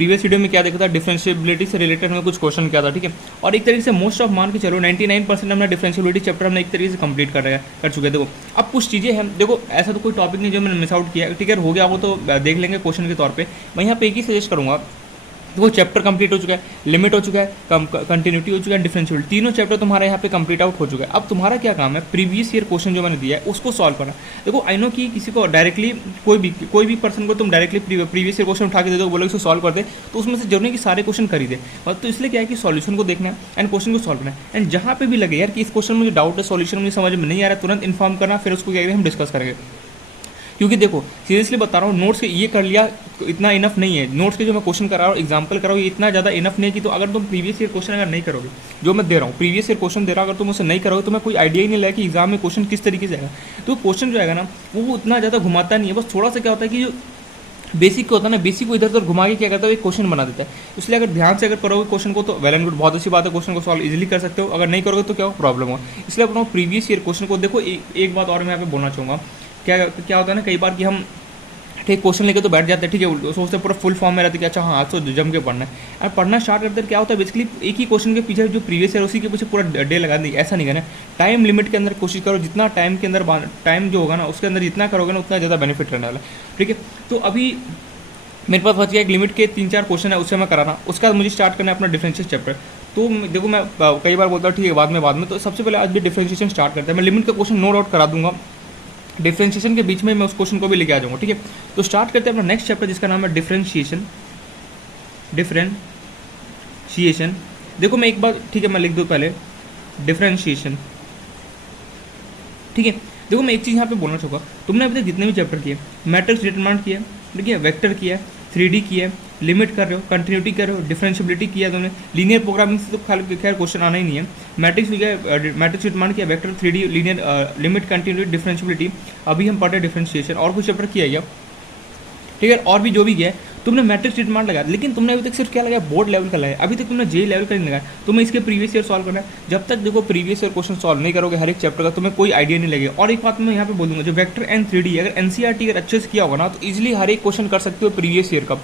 Previous video में क्या देखा था, डिफरेंशिएबिलिटी से रिलेटेड हमें कुछ क्वेश्चन किया था, ठीक है। और एक तरीके से मोस्ट ऑफ मान के चलो 99% हमने डिफरेंशिएबिलिटी चैप्टर हमने एक तरीके से कंप्लीट कर चुके हैं। देखो अब कुछ चीज़ें हैं, देखो ऐसा तो कोई टॉपिक नहीं जो मैंने मिस आउट किया, ठीक है, हो गया वो तो देख लेंगे क्वेश्चन के तौर पर। मैं यहाँ पे एक ही सजेस्ट करूँगा, तो वो चैप्टर कंप्लीट हो चुका है, लिमिट हो चुका है, कंटिन्यूटी हो चुका है, डिफरेंशिएबिलिटी, तीनों चैप्टर तुम्हारे यहाँ पे कंप्लीट आउट हो चुका है। अब तुम्हारा क्या काम है, प्रीवियस ईयर क्वेश्चन जो मैंने दिया है उसको सॉल्व करना। देखो आई नो कि किसी को डायरेक्टली कोई भी पर्सन को तुम डायरेक्टली प्रीवियस ईयर क्वेश्चन उठा के दे दो, बोलो इसको सॉल्व कर दे, तो उसमें से जरूरी कि सारे क्वेश्चन कर ही दे। तो इसलिए क्या है कि सॉल्यूशन को देखना है एंड क्वेश्चन को सॉल्व करना है। एंड जहाँ पे भी लगे यार कि इस क्वेश्चन में मुझे डाउट है, सॉल्यूशन मुझे समझ में नहीं आ रहा है, तुरंत इन्फॉर्म करना, फिर उसको क्या करेंगे हम डिस्कस करेंगे। क्योंकि देखो सीरियसली बता रहा हूँ, नोट्स के ये कर लिया इतना इनफ नहीं है। नोट्स के जो मैं क्वेश्चन करा रहा हूँ, एग्जाम्पल कर रहा हूँ, ये इतना ज़्यादा इनफ नहीं है कि तो अगर तुम प्रीवियस ईयर क्वेश्चन अगर नहीं करोगे, जो मैं दे रहा हूँ प्रीवियस ईयर क्वेश्चन दे रहा हूँ, अगर तुम उसे नहीं करोगे तो मैं कोई आइडिया ही नहीं लगा कि एग्जाम में क्वेश्चन किस तरीके से आएगा। तो क्वेश्चन जो आएगा ना वो उतना ज़्यादा घुमाता नहीं है, बस थोड़ा सा क्या होता है कि जो बेसिक को होता है ना, बेसिक को इधर उधर घुमा के क्या करता है, एक क्वेश्चन बना देता है। इसलिए अगर ध्यान से अगर करोगे क्वेश्चन को तो वेल एंड गुड, बहुत अच्छी बात है, क्वेश्चन को सॉल्व इजीली कर सकते हो। अगर नहीं करोगे तो क्या प्रॉब्लम हो। इसलिए अपना प्रीवियस ईयर क्वेश्चन को देखो। एक बात और मैं यहाँ पे बोलना चाहूँगा, क्या होता है ना, कई बार कि हम ठीक क्वेश्चन लेके तो बैठ जाते हैं, ठीक है, सोचते पूरा फुल फॉर्म में रहते कि अच्छा हाँ आज तो जम के पढ़ना है। और पढ़ना स्टार्ट करते क्या होता है, बेसिकली एक ही क्वेश्चन के पीछे जो प्रीवियस है उसी के पीछे पूरा डे लगा दी, ऐसा नहीं करना। टाइम लिमिट के अंदर कोशिश करो, जितना टाइम के अंदर टाइम जो होगा ना उसके अंदर जितना करोगे ना उतना ज़्यादा बेनिफिट रहने वाला, ठीक है। तो अभी मेरे पास बच गया एक लिमिट के 3-4 क्वेश्चन है, उससे मैं कराना, उसका बाद मुझे स्टार्ट करना है अपना डिफरेंशिएशन चैप्टर। तो देखो मैं कई बार बोलता हूँ ठीक है बाद में, तो सबसे पहले आज भी डिफरेंशिएशन स्टार्ट करते हैं। मैं लिमिट का क्वेश्चन नो डाउट करा दूंगा, डिफरेंशिएशन के बीच में मैं उस क्वेश्चन को भी लेके आ जाऊंगा, ठीक है। तो स्टार्ट करते हैं अपना नेक्स्ट चैप्टर जिसका नाम है डिफरेंशिएशन। देखो मैं एक बार, ठीक है, मैं लिख दूँ पहले डिफरेंशिएशन, ठीक है। देखो मैं एक चीज़ यहाँ पे बोलना चाहूँगा, तुमने अभी तक जितने भी चैप्टर किए, मैट्रिक्स डिटरमिनेंट किया, ठीक है, वेक्टर किया, 3D किया, लिमिट कर रहे हो, कंटिन्यूटी कर रहे हो, डिफरेंशिएबिलिटी किया तुमने, लीनियर प्रोग्रामिंग से तो खैर क्वेश्चन आना ही नहीं है। मैट्रिक्स डिटरमिनेंट किया, vector, 3D, linear, limit, continuity, differentiability. अभी हम पढ़ रहे डिफरेंशिएशन, और कुछ चैप्टर किया गया, ठीक है, और भी जो भी किया है तुमने मैट्रिक्स डिटरमिनेंट लगाया, लेकिन तुमने अभी तक सिर्फ क्या लगाया, बोर्ड लेवल का लगाया, अभी तक तुमने जे लेवल का नहीं लगाया। तुम्हें इसके प्रीवियस ईयर सॉल्व करना है। जब तक देखो प्रीवियस ईयर क्वेश्चन सॉल्व नहीं करोगे हर एक चैप्टर का, तुम्हें कोई आइडिया नहीं लगेगा। और एक बात मैं यहाँ पे बोलूँगा, जो वेक्टर एंड 3D अगर एनसीईआरटी अगर अच्छे से किया होगा ना तो ईजिली हर एक क्वेश्चन कर सकते हो प्रीवियस ईयर का।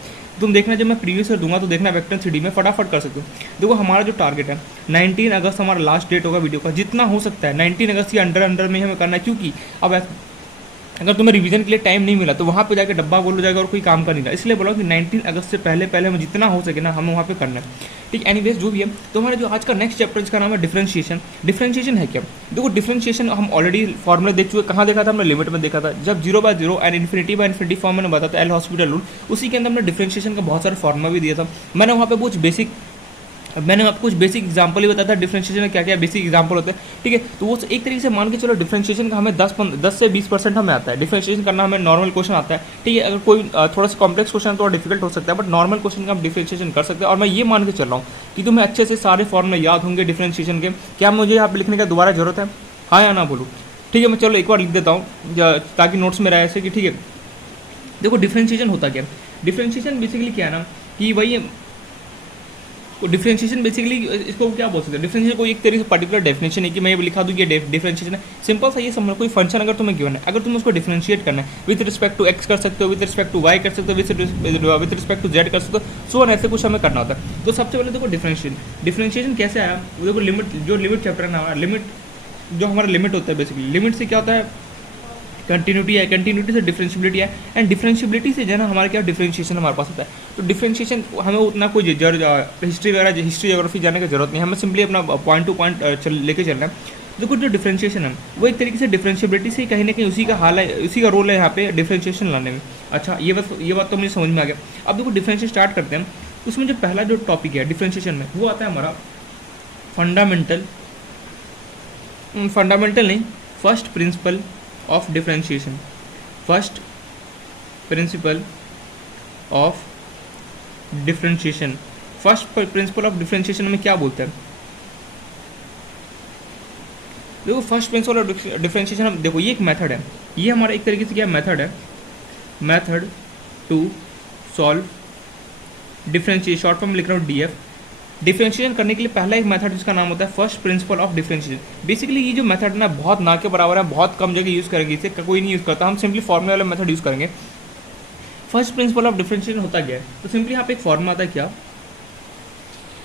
तुम देखना जब मैं प्रीवियस ईयर दूंगा तो देखना वेक्टर 3D में फटाफट कर सकते हो। देखो हमारा जो टारगेट है 19 अगस्त हमारा लास्ट डेट होगा वीडियो का, जितना हो सकता है 19 अगस्त के अंडर में हमें करना है। क्योंकि अब अगर तुम्हें रिवीजन के लिए टाइम नहीं मिला तो वहाँ पे जाकर डब्बा गोल हो जाएगा और कोई काम का नहीं रहा। इसलिए बोला कि 19 अगस्त से पहले हमें जितना हो सके ना हमें वहाँ पे करना है, ठीक। एनीवेज जो भी है, तो हमारा जो आज का नेक्स्ट चैप्टर जिसका नाम है डिफरेंशिएशन। डिफरेंशिएशन है क्या, देखो डिफरेंशिएशन हम ऑलरेडी फॉर्मूला देख चुके, कहाँ देखा था हमने, लिमिट में देखा था, जब 0/0 एंड इन्फिनिटी फॉर्म मैंने बताया था, एल हॉस्पिटल रूल, उसी के अंदर हमने डिफरेंशिएशन का बहुत सारे फॉर्मूला भी दिया था। मैंने वहाँ पे मैंने आपको कुछ बेसिक एग्जांपल ही बताया था डिफरेंशिएशन में क्या क्या बेसिक एग्जांपल होते हैं, ठीक है। तो वो एक तरीके से मान के चलो डिफरेंशिएशन का हमें 10 से 20% हमें आता है। डिफरेंशिएशन करना हमें नॉर्मल क्वेश्चन आता है, ठीक है। अगर कोई थोड़ा सा कॉम्प्लेक्स क्वेश्चन है तो डिफिकल्ट हो सकता है, बट नॉर्मल क्वेश्चन का हम डिफरेंशिएशन कर सकते हैं। और मैं ये मान के चल रहा हूँ कि तुम्हें अच्छे से सारे फॉर्मूले याद होंगे डिफरेंशिएशन के। क्या मुझे यहाँ पे लिखने का दोबारा जरूरत है, हाँ या ना बोलूँ, ठीक है। मैं चलो एक बार लिख देता हूँ ताकि नोट्स में रहे ऐसे कि, ठीक है। देखो डिफरेंशिएशन होता क्या, डिफरेंशिएशन बेसिकली क्या है ना कि वही डिफरेंशिएशन बेसिकली इसको क्या बोल सकते हैं, डिफरेंशिएशन कोई एक तरीके से पर्टिकुलर डेफिनेशन है कि मैं ये लिखा दूँ कि डिफरेंशिएशन है। सिंपल सा ये समझ, कोई फंक्शन अगर तुम्हें गिवन है, अगर तुम उसको डिफरेंशिएट करना है विद रिस्पेक्ट टू एक्स कर सकते हो, विद रिस्पेक्ट टू वाई कर सकते हो, विद रिस्पेक्ट टू जेड कर सकते हो, सो ऑन, ऐसे कुछ हमें करना होता है। तो सबसे पहले देखो डिफरेंशिएशन कैसे आया, देखो लिमिट चैप्टर है ना, लिमिट जो हमारा लिमिट होता है, बेसिकली लिमिट से क्या होता है, कंटिन्यूटी है, कंटिन्यूटी से डिफरेंशिएबिलिटी है, एंड डिफरेंशिएबिलिटी से जो है ना हमारा क्या डिफरेंशिएशन हमारे पास होता है। तो डिफरेंशिएशन हमें उतना कोई हिस्ट्री ज्योग्राफी जाने की जरूरत नहीं है, हमें सिंपली अपना पॉइंट टू पॉइंट लेके चलना है। देखो जो डिफरेंशिएशन है वो एक तरीके से डिफरेंशिएबिलिटी से कहीं ना कहीं उसी का हाल है, उसी का रोल है यहाँ पे डिफरेंशिएशन लाने में। अच्छा ये बात तो मुझे समझ में आ गया। अब देखो डिफरेंशिएशन स्टार्ट करते हैं। उसमें जो पहला जो टॉपिक है डिफरेंशिएशन में वो आता है हमारा फंडामेंटल नहीं, first principle of differentiation. First principle of differentiation, first principle of differentiation में क्या बोलते हैं, देखो फर्स्ट प्रिंसिपल ऑफ डिफरेंशिएशन, हम देखो ये एक मेथड है, ये हमारा एक तरीके से क्या मेथड है, method to solve differentiation, short form लिख रहा हूँ डीएफ। डिफरेंशिएशन करने के लिए पहला एक मेथड जिसका नाम होता है first principle of differentiation. Basically ये जो मेथड ना बहुत ना के बराबर है, बहुत कम जगह यूज़ करेंगे, इसे कोई नहीं यूज़ करता, हम सिंपली फॉर्मूला वाला मेथड यूज़ करेंगे। फर्स्ट प्रिंसिपल ऑफ डिफरेंशिएशन होता क्या है, तो सिंपली यहाँ पे एक फॉर्मूला आता है क्या,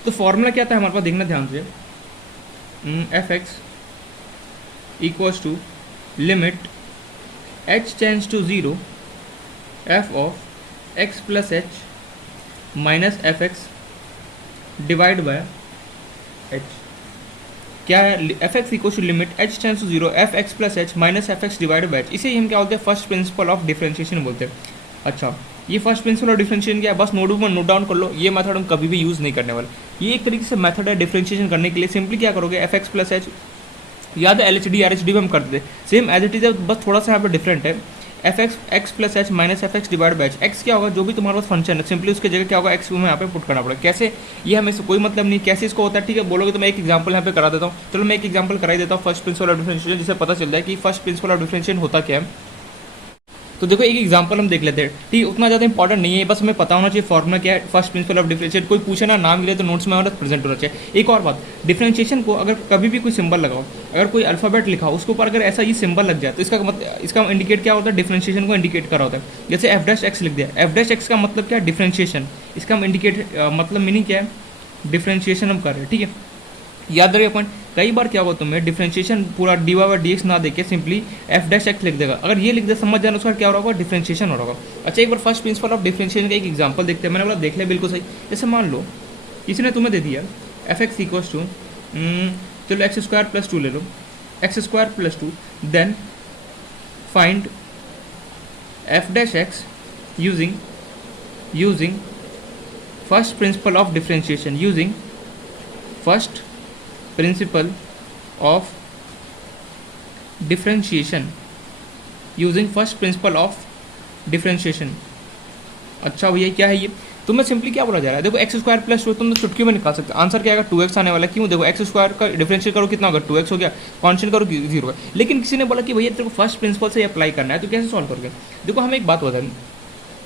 तो फॉर्मूला क्या था हमारे पास, देखना ध्यान से, F X equals to limit H tends to zero F of x plus H minus F x divide by H. क्या है, F X equal to limit H tends to zero F X plus H minus F x divide by H. इसे ही हम क्या बोलते हैं, first principle of differentiation बोलते हैं। अच्छा, ये फर्स्ट प्रिंसिपल ऑफ डिफरेंशिएशन क्या है, बस नोट डाउन कर लो, ये मेथड हम कभी भी यूज़ नहीं करने वाले। ये एक तरीके से मेथड है डिफरेंशिएशन करने के लिए। सिंपली क्या करोगे, एफ एक्स प्लस एच, याद है L H D R H D हम करते थे, सेम एज इट इज है, बस थोड़ा सा यहाँ पे डिफरेंट है। F X plus H minus F x divide by H. X क्या होगा, जो भी तुम्हारे पास फंक्शन है, सिंपली उसके जगह क्या होगा, एक्स में यहाँ पे पुट करना पड़ेगा। कैसे, ये हमें से कोई मतलब नहीं, कैसे इसको होता है, ठीक है, बोलोगे तो मैं एक एग्जांपल यहाँ पे करा देता हूँ। चलो मैं एक एग्जांपल करा ही देता हूँ फर्स्ट प्रिंसिपल ऑफ डिफरेंशिएशन, जिससे पता चलता है कि फर्स्ट प्रिंसिपल ऑफ डिफरेंशिएशन होता क्या है। तो देखो एक एग्जांपल हम देख लेते हैं, ठीक है, उतना ज़्यादा इंपॉर्टेंट नहीं है, बस हमें पता होना चाहिए फॉर्मूला क्या है फर्स्ट प्रिंसिपल ऑफ डिफरेंशिएशन। कोई पूछे ना नाम मिले तो नोट्स में हमारा प्रेजेंट होना चाहिए। एक और बात, डिफरेंशिएशन को अगर कभी भी कोई सिंबल लगाओ, अगर कोई अल्फाबेट लिखा हो उसके ऊपर अगर ऐसा ये सिंबल लग जाए तो इसका मतलब, इसका इंडिकेट क्या होता है, डिफरेंशिएशन को इंडिकेट करा होता है। जैसे एफ डैश एक्स लिख दिया, एफ डैश एक्स का मतलब क्या है, डिफरेंशिएशन। इसका हम इंडिकेट मतलब मीनिंग क्या है, डिफरेंशिएशन हम कर रहे हैं, ठीक है, याद रखिए पॉइंट। कई बार क्या होगा, तुम्हें डिफरेंशिएशन पूरा डी वाई डी एक्स ना देके सिंपली एफ डैश एक्स लिख देगा, अगर ये लिख दे समझ जाना उसका क्या हो रहा होगा, डिफरेंशिएशन हो रहा होगा। अच्छा, एक बार फर्स्ट प्रिंसिपल ऑफ डिफरेंशिएशन का एक एग्जांपल देखते हैं। मैंने बोला देख लिया, बिल्कुल सही। जैसे मान लो किसी ने तुम्हें दे दिया एफ एक्स इक्वल्स टू, चलो एक्स स्क्वायर प्लस टू ले लो, X square plus two, then find F dash X using first principle of differentiation, using first principle of differentiation, using first principle of differentiation. अच्छा भैया क्या है ये, तुम्हें simply क्या बोला जा रहा है, देखो एक्स स्क्वायर प्लस टू तुम तो चुटकी में निकाल सकते हो, आंसर क्या आएगा, 2x आने वाला है। क्यों, देखो एक्स स्क्वायर का डिफरेंशिएट करो कितना होगा, 2x हो गया, कॉन्स्टेंट करो 0 है। लेकिन किसी ने बोला कि भैया तेरे को फर्स्ट प्रिंसिपल से अप्लाई करना है, तो कैसे सॉल्व करोगे। देखो हमें एक बात बताएं,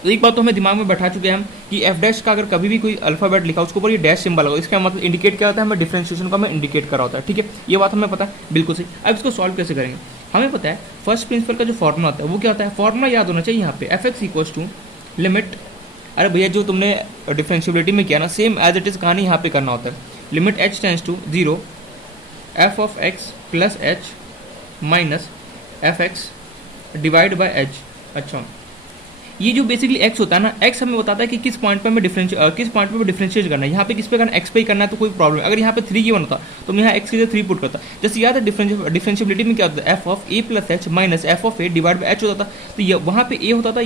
तो एक बात तो हमें दिमाग में बैठा चुके हैं हम कि एफ डैश का अगर कभी भी कोई अल्फाबेट लिखा उसके ऊपर ये डैश सिंबल लगा, इसका मतलब इंडिकेट क्या होता है, हमें डिफरेंशिएशन को हमें इंडिकेट करा होता है, ठीक है, ये बात हमें पता है, बिल्कुल सही। अब इसको सॉल्व कैसे करेंगे, हमें पता है फर्स्ट प्रिंसिपल का जो फॉर्मूला होता है वो क्या होता है, फॉर्मूला याद होना चाहिए यहाँ पे, F X equals to limit, अरे भैया जो तुमने डिफरेंशिएबिलिटी में किया ना, सेम एज इट इज़ कहानी यहाँ पे करना होता है, limit H tends to zero f of x plus H minus F x divide by h. अच्छा, ये जो बेसिकली x होता है ना, x हमें बताता है कि किस पॉइंट पे हमें डिफरेंशिएट करना है। यहाँ पे किस पे करना है, x पे ही करना है, तो कोई प्रॉब्लम। अगर यहाँ पे 3 गिवन होता तो मैं यहाँ x की जगह 3 पुट करता। जैसे याद है डिफरेंशिएबिलिटी में क्या होता है, F of A plus H minus F of A divide by H होता था। तो ये वहाँ पे ए होता था,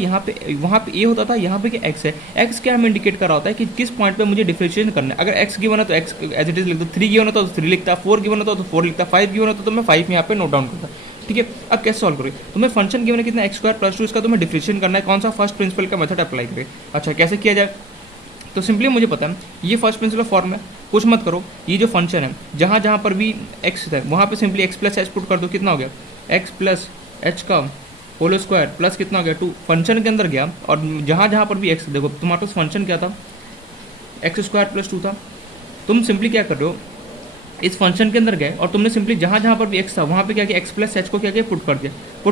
वहाँ पे ए होता था, यहाँ पे क्या x है। x क्या हमें इंडिकेट कर रहा होता है कि किस पॉइंट पर मुझे डिफरेंशिएशन करना है। अगर x गिवन है तो x एज इट इज लिख दो, 3 गिवन होता तो 3 लिखता, 4 गिवन होता तो 4 लिखता, 5 गिवन होता तो मैं 5 यहाँ पे नोट डाउन करता, ठीक है। अब कैसे सॉल्व करोगे, तुम्हें फंक्शन गिवन है कितना, एक्स स्क्वायर प्लस टू, इसका तुम्हें डिफरेंशिएशन करना है, कौन सा, फर्स्ट प्रिंसिपल का मेथड अप्लाई करें। अच्छा, कैसे किया जाए, तो सिंपली मुझे पता है ये फर्स्ट प्रिंसिपल फॉर्म है, कुछ मत करो, ये जो फंक्शन है जहाँ जहाँ पर भी एक्स है वहाँ पे simply x plus H put कर दो, कितना हो गया, एक्स प्लस एच का होल स्क्वायर प्लस कितना हो गया 2, फंक्शन के अंदर गया और जहाँ जहाँ पर भी एक्स, देखो तुम्हारे पास फंक्शन क्या था, एक्स स्क्वायर प्लस 2 था, तुम सिंपली क्या कर रहे हो, इस फंक्शन के अंदर गए और तुमने सिंपली जहाँ जहाँ पर भी एक्स था वहाँ पे क्या किया, एक्स प्लस एच को क्या किया, पुट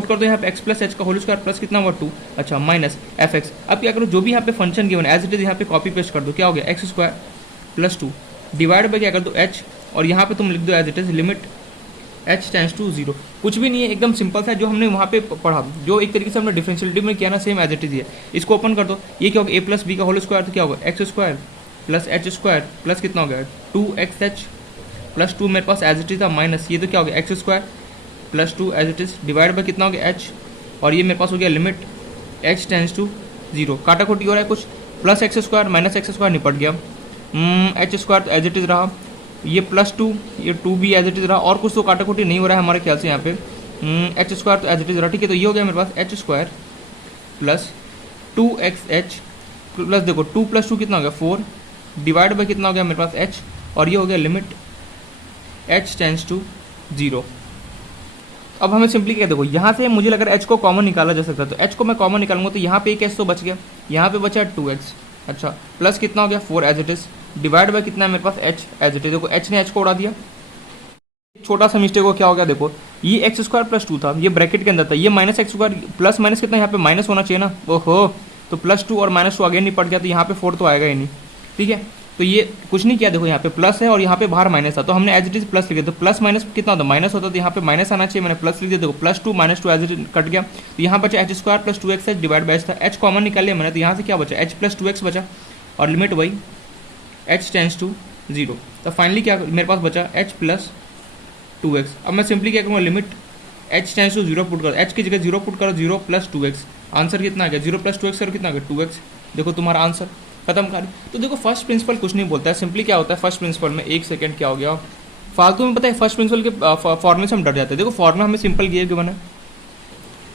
कर दो यहाँ पे एक्स प्लस एच का होल स्क्वायर प्लस कितना हुआ 2, अच्छा माइनस एफ एक्स। अब क्या करो, जो भी यहाँ पे function given as it is यहाँ पे कॉपी पेस्ट कर दो, क्या हो गया, x square plus 2 divide by क्या कर दो एच, और यहाँ पे तुम लिख दो as it is limit H tends to 0। कुछ भी नहीं है, एकदम सिंपल सा जो हमने वहाँ पे पढ़ा, जो एक तरीके से हमने डिफरेंशिएबिलिटी में किया ना, सेम एज इट इज है। इसको ओपन कर दो, ये क्या होगा, ए प्लस बी का होल स्क्वायर, तो क्या होगा x square plus h square plus कितना हो गया 2xh प्लस 2 मेरे पास एज इट इज था माइनस, ये तो क्या हो गया x square plus 2 as it is divide by कितना हो गया h, और ये मेरे पास हो गया लिमिट h टेंस टू 0। काटा खोटी हो रहा है कुछ, plus x square minus x square निपट गया, एच स्क्वायर तो एज इट इज रहा, ये प्लस 2 ये 2 भी एज इट इज रहा, और कुछ तो काटा खोटी नहीं हो रहा है हमारे ख्याल से यहाँ पे, एच स्क्वायर तो एज इट इज रहा, ठीक है। तो ये हो गया मेरे पास H square plus 2xh plus देखो 2 प्लस 2 कितना हो गया 4 डिवाइड बाई कितना हो गया मेरे पास h, और ये हो गया लिमिट h टेंस टू 0। अब हमें सिंपली क्या, देखो यहाँ से मुझे लग रहा है h को कॉमन निकाला जा सकता है, तो h को मैं कॉमन निकालूंगा तो यहाँ पे एक h तो बच गया, यहाँ पे बचा 2x, अच्छा प्लस कितना हो गया 4 as it is divide by कितना है मेरे पास h एज इट इज, देखो h ने h को उड़ा दिया, छोटा सा मिस्टेक हो क्या हो गया, देखो ये एक्स स्क्वायर प्लस 2 था, ये ब्रैकेट के अंदर था, ये minus x square plus minus कितना यहाँ पे माइनस होना चाहिए ना, ओहो तो +2 और -2 अगेन नहीं पड़ गया, तो यहाँ पे 4 तो आएगा ही नहीं, ठीक है। तो ये कुछ नहीं किया, देखो यहाँ पे प्लस है और यहाँ पे बाहर माइनस है, तो हमने एज इट इज प्लस लिख दिया, तो प्लस माइनस कितना होता है, माइनस होता है, तो यहाँ पे माइनस आना चाहिए, मैंने प्लस लिख दिया। देखो +2 -2 एज इट कट गया, तो यहाँ बचा h² + 2x divide by h था, h कॉमन निकाल लिया मैंने, तो यहाँ से क्या बचा, h + 2x बचा, और लिमिट वही h टेंड्स टू 0। तो फाइनली क्या मेरे पास बचा h + 2x। अब मैं सिंपली क्या करूँगा, limit h tends to 0 put करो, h की जगह 0 पुट करो, 0 + 2x, आंसर कितना आ गया, 0 + 2x और कितना आ गया 2x। देखो तुम्हारा आंसर खत्म कर। तो देखो फर्स्ट प्रिंसिपल कुछ नहीं बोलता है, सिंपली क्या होता है फर्स्ट प्रिंसिपल में, एक सेकंड क्या हो गया फालतू में, पता है फर्स्ट प्रिंसिपल के फॉर्मूले से हम डर जाते हैं। देखो फॉर्मूला हमें सिंपल गिवन है,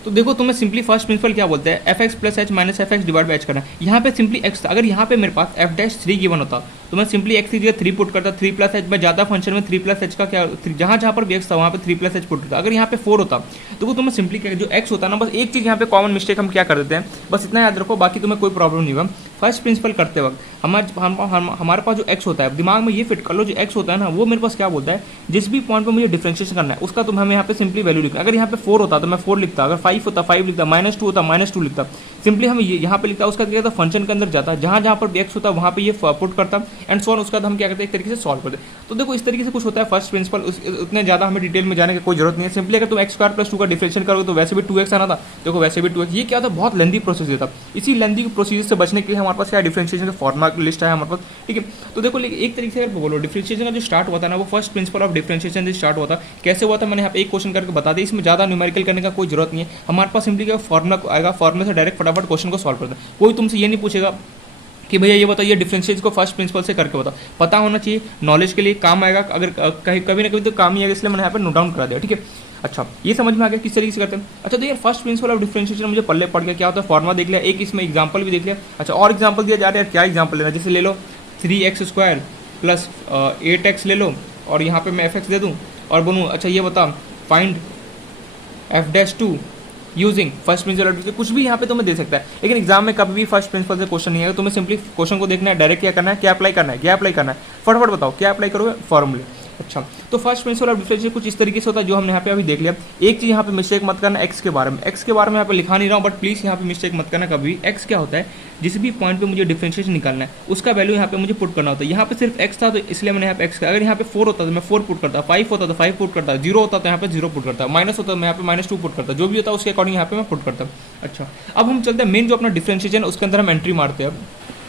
तो देखो तुम्हें सिंपली फर्स्ट प्रिंसिपल क्या बोलते हैं, fx + h - fx divide by h करना है। यहाँ पे सिंपली x था, अगर यहाँ पे मेरे पास f' 3 गिवन होता तो मैं सिंपली x की जगह 3 पुट करता, 3 + h में ज़्यादा फंक्शन में 3 + h का क्या, जहाँ जहाँ पर भी x था वहाँ पे 3 + h पुट करता। अगर यहाँ पे 4 होता तो वो तुम्हें सिंपली क्या, जो x होता है ना, बस एक चीज़ यहाँ पे कॉमन मिस्टेक हम क्या कर देते हैं, बस इतना याद रखो, बाकी तुम्हें कोई प्रॉब्लम नहीं होगा। फर्स्ट प्रिंसिपल करते वक्त हमारे पास जो x होता है, दिमाग में ये फिट कर लो, जो x होता है ना वो मेरे पास क्या बोलता है, जिस भी पॉइंट पर मुझे डिफरेंशिएशन करना है उसका तुम्हें हमें यहाँ पे सिंपली वैल्यू लिखना है। अगर यहाँ पे 4 होता तो मैं 4 लिखता, अगर 5 होता 5 लिखता, -2 होता -2 लिखता, सिंपली हम यहाँ पे लिखता, उसका क्या था फंक्शन के अंदर जाता, जहाँ जहाँ पर x होता वहाँ पे ये पुट करता एंड सो ऑन, उसका हम क्या करते हैं एक तरीके से सॉल्व करते। तो देखो इस तरीके से कुछ होता है फर्स्ट प्रिंसिपल, उतने ज़्यादा हमें डिटेल में जाने की कोई जरूरत नहीं है। सिंपली अगर तुम x² + 2 का डिफरेंशिएशन करोगे तो वैसे भी 2x आना था, देखो वैसे भी 2x, ये क्या था बहुत लेंदी प्रोसेस था। इसी लेंदी प्रोसीजर से बचने के लिए हमारे पास क्या डिफरेंशिएशन का फॉर्मूला लिस्ट है हमारे पास, ठीक है। तो देखो एक तरीके से अगर बोलो डिफरेंशिएशन का जो स्टार्ट हुआ था ना, वो फर्स्ट प्रिंसिपल ऑफ डिफरेंशिएशन जो स्टार्ट हुआ था, कैसे हुआ था मैंने यहाँ पे एक क्वेश्चन करके बता दिया, इसमें ज़्यादा न्यूमेरिकल करने का कोई जरूरत नहीं है। हमारे पास सिंपली क्या फॉर्मूला आएगा, फॉर्मूले से डायरेक्ट फटाफट क्वेश्चन को सॉल्व करता है। कोई तुमसे ये नहीं पूछेगा कि भैया ये बताइए डिफरेंशिएशन को फर्स्ट प्रिंसिपल से करके बताओ, पता होना चाहिए, नॉलेज के लिए काम आएगा, अगर कहीं कभी ना कभी तो काम ही आएगा, इसलिए मैंने यहाँ पर नोट डाउन करा दिया, ठीक है। अच्छा ये समझ में आ गया किस तरीके से करते हैं। अच्छा तो यार फर्स्ट प्रिंसिपल ऑफ डिफरेंशिएशन मुझे पल्ले पड़ गया, क्या होता है फॉर्मूला देख लिया, एक इसमें एग्जांपल भी देख लिया। अच्छा और एग्जांपल दिया जा रहा है, क्या एग्जांपल लेना, जैसे ले लो 3x² + 8x ले लो, और यहाँ पे मैं fx दे दूँ और बनूँ, अच्छा ये बता find f' using first principle of differentiation, कुछ भी यहाँ पे तुम्हें दे सकता है, लेकिन एग्जाम में कभी भी फर्स्ट प्रिंसिपल से क्वेश्चन नहीं आएगा। तुम्हें सिंपली क्वेश्चन को देखना है, डायरेक्ट क्या करना है, क्या अप्लाई करना है, क्या अप्लाई करना है, फटाफट बताओ क्या अप्लाई करोगे, फॉर्मूले। अच्छा तो फर्स्ट प्रिंसिपल ऑफ डिफरेंशिएशन कुछ इस तरीके से होता है, जो हमने यहाँ पे अभी देख लिया। एक चीज़ यहाँ पे मिस्टेक मत करना एक्स के बारे में, एक्स के बारे में यहाँ पे लिखा नहीं रहा हूँ, बट प्लीज़ यहाँ पे मिस्टेक मत करना कभी। एक्स क्या होता है, जिस भी पॉइंट पे मुझे डिफरेंशिएशन निकालना है उसका वैल्यू यहाँ पे मुझे पुट करना होता है। यहाँ पे सिर्फ एक्स था तो इसलिए मैंने यहाँ पे एक्स का, अगर यहाँ पे 4 होता तो मैं 4 पुट करता, 5 होता तो 5 पुट करता, 0 होता तो यहाँ पे 0 पुट करता, माइनस होता तो मैं यहाँ पे -2 पुट करता, जो भी होता उसके अकॉर्डिंग यहाँ पे मैं पुट करता। अच्छा अब हम चलते हैं मेन जो अपना डिफरेंशिएशन उसके अंदर हम एंट्री मारते हैं। अब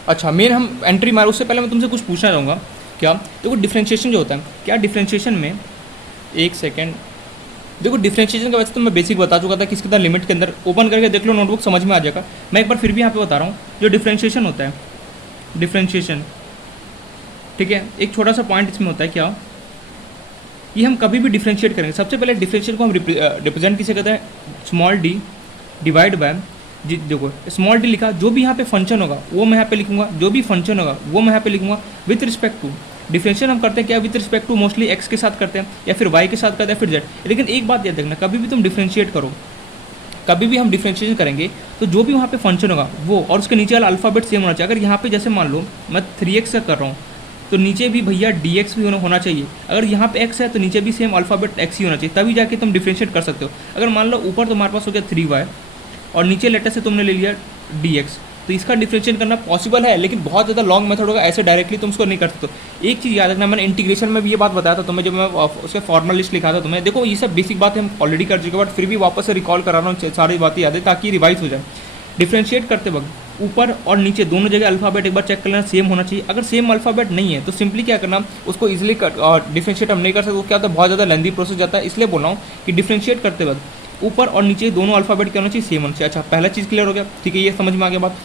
अच्छा मेन हम एंट्री मारे उससे पहले मैं तुमसे कुछ पूछना चाहूँगा, क्या देखो डिफरेंशिएशन जो होता है, क्या डिफरेंशिएशन में, एक सेकेंड, देखो डिफरेंशिएशन का वैसे तो मैं बेसिक बता चुका था, किसके अंदर लिमिट के अंदर, ओपन करके देख लो नोटबुक समझ में आ जाएगा। मैं एक बार फिर भी यहाँ पे बता रहा हूँ, जो डिफरेंशिएशन होता है, डिफरेंशिएशन ठीक है, एक छोटा सा पॉइंट इसमें होता है क्या, ये हम कभी भी डिफरेंशिएट करेंगे, सबसे पहले डिफरेंशिएशन को हम रिप्रेजेंट किसे करते हैं, स्मॉल d डिवाइड बाय, देखो स्मॉल d लिखा, जो भी यहाँ पे फंक्शन होगा वो मैं यहाँ पे लिखूंगा, जो भी फंक्शन होगा वो मैं यहाँ पे लिखूंगा विथ रिस्पेक्ट टू। डिफरेंशिएशन हम करते हैं क्या, with respect to mostly x के साथ करते हैं या फिर y के साथ करते हैं फिर z। लेकिन एक बात याद रखना, कभी भी तुम डिफरेंशिएट करो, कभी भी हम डिफरेंशिएशन करेंगे तो जो भी वहाँ पे फंक्शन होगा वो और उसके नीचे वाला अल्फाबेट सेम होना चाहिए। अगर यहाँ पे जैसे मान लो मैं 3x का कर रहा हूँ तो नीचे भी भैया dx भी होना चाहिए, अगर यहाँ पे x है तो नीचे भी सेम अल्फाबेट x ही होना चाहिए, तभी जाके तुम डिफरेंशिएट कर सकते हो। अगर मान लो ऊपर तुम्हारे पास हो गया 3y और नीचे लेटर से तुमने ले लिया dx, तो इसका डिफरेंशिएट करना पॉसिबल है, लेकिन बहुत ज़्यादा लॉन्ग मेथड होगा, ऐसे डायरेक्टली तुम उसको नहीं कर सकते। एक चीज़ याद रखना, मैंने इंटीग्रेशन में भी ये बात बताया था तुम्हें, जब मैं उसके फॉर्मल लिस्ट लिखा था तुम्हें, देखो ये सब बेसिक बातें हम ऑलरेडी कर चुके हैं, बट फिर भी वापस से रिकॉल करा रहा हूँ सारी बातें याद है ताकि रिवाइज हो जाए। डिफरेंशिएट करते वक्त ऊपर और नीचे दोनों जगह अल्फाबेट एक बार चेक कर लेना सेम होना चाहिए। अगर सेम अल्फाबेट नहीं है तो सिंपली क्या करना, उसको इजीली डिफरेंशिएट हम नहीं कर सकते, वो क्या होता है बहुत ज़्यादा लेंदी प्रोसेस जाता है। इसलिए बोल रहा हूँ कि डिफरेंशिएट करते वक्त ऊपर और नीचे दोनों अल्फाबेट क्या होना चाहिए, सेम होना चाहिए। अच्छा पहला चीज़ क्लियर हो गया, ठीक है, ये समझ में आ गया बात।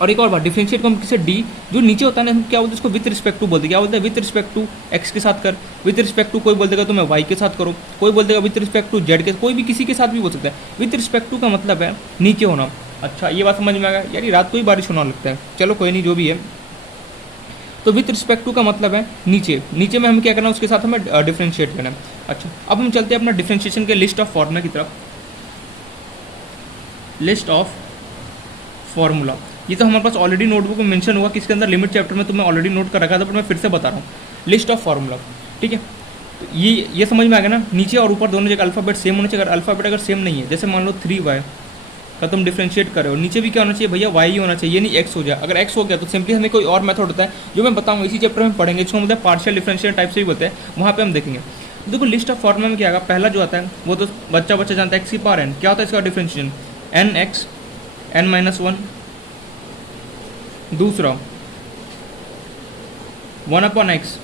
और एक और बात, डिफरेंशिएट को हम किसे डी जो नीचे होता है ना, हम क्या बोलते हैं उसको विथ रिस्पेक्ट टू बोलते हैं। क्या बोलते हैं, विथ रिस्पेक्ट टू एक्स के साथ कर, विथ रिस्पेक्ट टू कोई बोल देगा तो मैं वाई के साथ करो, कोई बोल देगा विथ रिस्पेक्ट टू जेड के, कोई भी किसी के साथ भी बोल सकता है। विथ रिस्पेक्ट टू का मतलब है नीचे होना। अच्छा ये बात समझ में आ गया यार, ये रात को ही बारिश होना लगता है, चलो कोई नहीं जो भी है। तो विथ रिस्पेक्ट टू का मतलब है नीचे, नीचे में हम क्या करना है उसके साथ हमें डिफरेंशिएट करना है। अच्छा अब हम चलते हैं अपना डिफरेंशिएशन के लिस्ट ऑफ फार्मूला की तरफ। लिस्ट ऑफ फार्मूला, ये तो हमारे पास ऑलरेडी नोटबुक में मेंशन हुआ, किसके अंदर लिमिट चैप्टर में तुम्हें ऑलरेडी नोट कर रखा था, पर मैं फिर से बता रहा हूँ। लिस्ट ऑफ फार्मूला, ठीक है, तो ये समझ में आ गया ना, नीचे और ऊपर दोनों जगह अल्फाबेट सेम होना चाहिए। अगर अल्फाबेट अगर सेम नहीं है, जैसे मान लो 3y तुम डिफ्रेंशिएट कर रहे हो, नीचे भी क्या होना चाहिए भैया, वाई ही होना चाहिए, ये नहीं एक्स हो जाए। अगर एक्स हो गया तो सिंपली हमें कोई और मेथड होता है जो मैं बताऊंगा इसी चैप्टर में पढ़ेंगे, जिसको मतलब पार्शियल डिफरेंशियल टाइप से भी होते हैं, वहाँ पे हम देखेंगे। देखो लिस्ट ऑफ फॉर्मूला में क्या आएगा, पहला जो आता है वो तो बच्चा जानता है, एक्स की पावर एन, क्या होता है इसका differentiation, n x n minus one, दूसरा 1/x,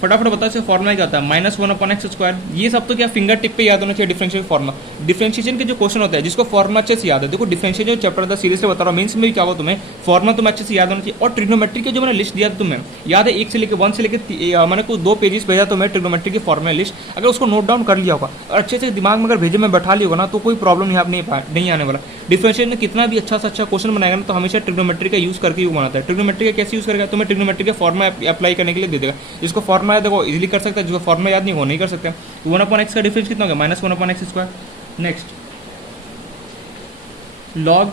फटाफट बताओ इसका फॉर्मूला क्या होता है, -1/x²। ये सब तो क्या फिंगर टिप पे याद होना चाहिए डिफरेंशियल फॉर्मूला। डिफरेंशिएशन के जो क्वेश्चन होता है जिसको फॉर्मूला अच्छे से याद है, देखो डिफरेंशिएशन जो चैप्टर था सीरियसली बता रहा हूँ, मेंस में भी क्या होगा तुम्हें फॉर्मूला तुम्हें अच्छे से याद होना चाहिए। और ट्रिग्नोमेट्री के जो मैंने लिस्ट दिया था तुम्हें याद है, 1 से लेकर 1 से लेकर मैंने कुछ 2 पेजेस भेजा तुम्हें ट्रिग्नोमेट्री की फॉर्मूला लिस्ट, अगर उसको नोट डाउन कर लिया होगा और अच्छे से दिमाग में अगर भेजे में बैठा लिया होगा ना, तो कोई प्रॉब्लम यहाँ नहीं आने वाला। डिफरेंशिएशन में कितना भी अच्छा से अच्छा क्वेश्चन बनाएगा ना, तो हमेशा ट्रिग्नोमेट्री का यूज़ करके ही बनाता है। ट्रिग्नोमेट्री का कैसे यूज़ करेगा, तुम्हें ट्रिग्नोमेट्री का फॉर्मूला अप्लाई करने के लिए दे देगा, जिसको फॉर्मूला देखो इजीली कर सकता है, जिसको फॉर्मूला याद नहीं वो नहीं कर सकते। 1/x का डिफरेंस कितना हो गया, -1/x²। नेक्स्ट लॉग,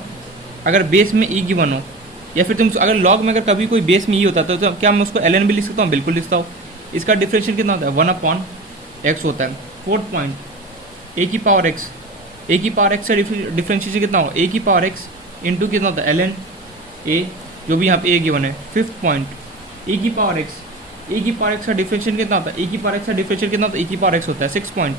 अगर बेस में ई गिवन हो, या फिर तुम अगर लॉग में अगर कभी कोई बेस में ई होता तो क्या मैं उसको ln भी लिख सकता हूँ, बिल्कुल लिखता हूँ। इसका डिफरेंशियल कितना होता है, 1/x होता है। 4th पॉइंट, ए की पावर एक्स, ए की पावर एक्स का डिफरेंशिएशन कितना हो, ए की पावर एक्स इंटू कितना होता है ln ए, जो भी यहाँ पे ए गिवन है। 5th पॉइंट, ए की पावर एक्स, ए की पावर एक्स का डिफरेंशिएशन कितना होता है, ए की पावर एक्स का डिफरेंशिएशन कितना होता है, ए की पावर एक्स होता है। 6th पॉइंट,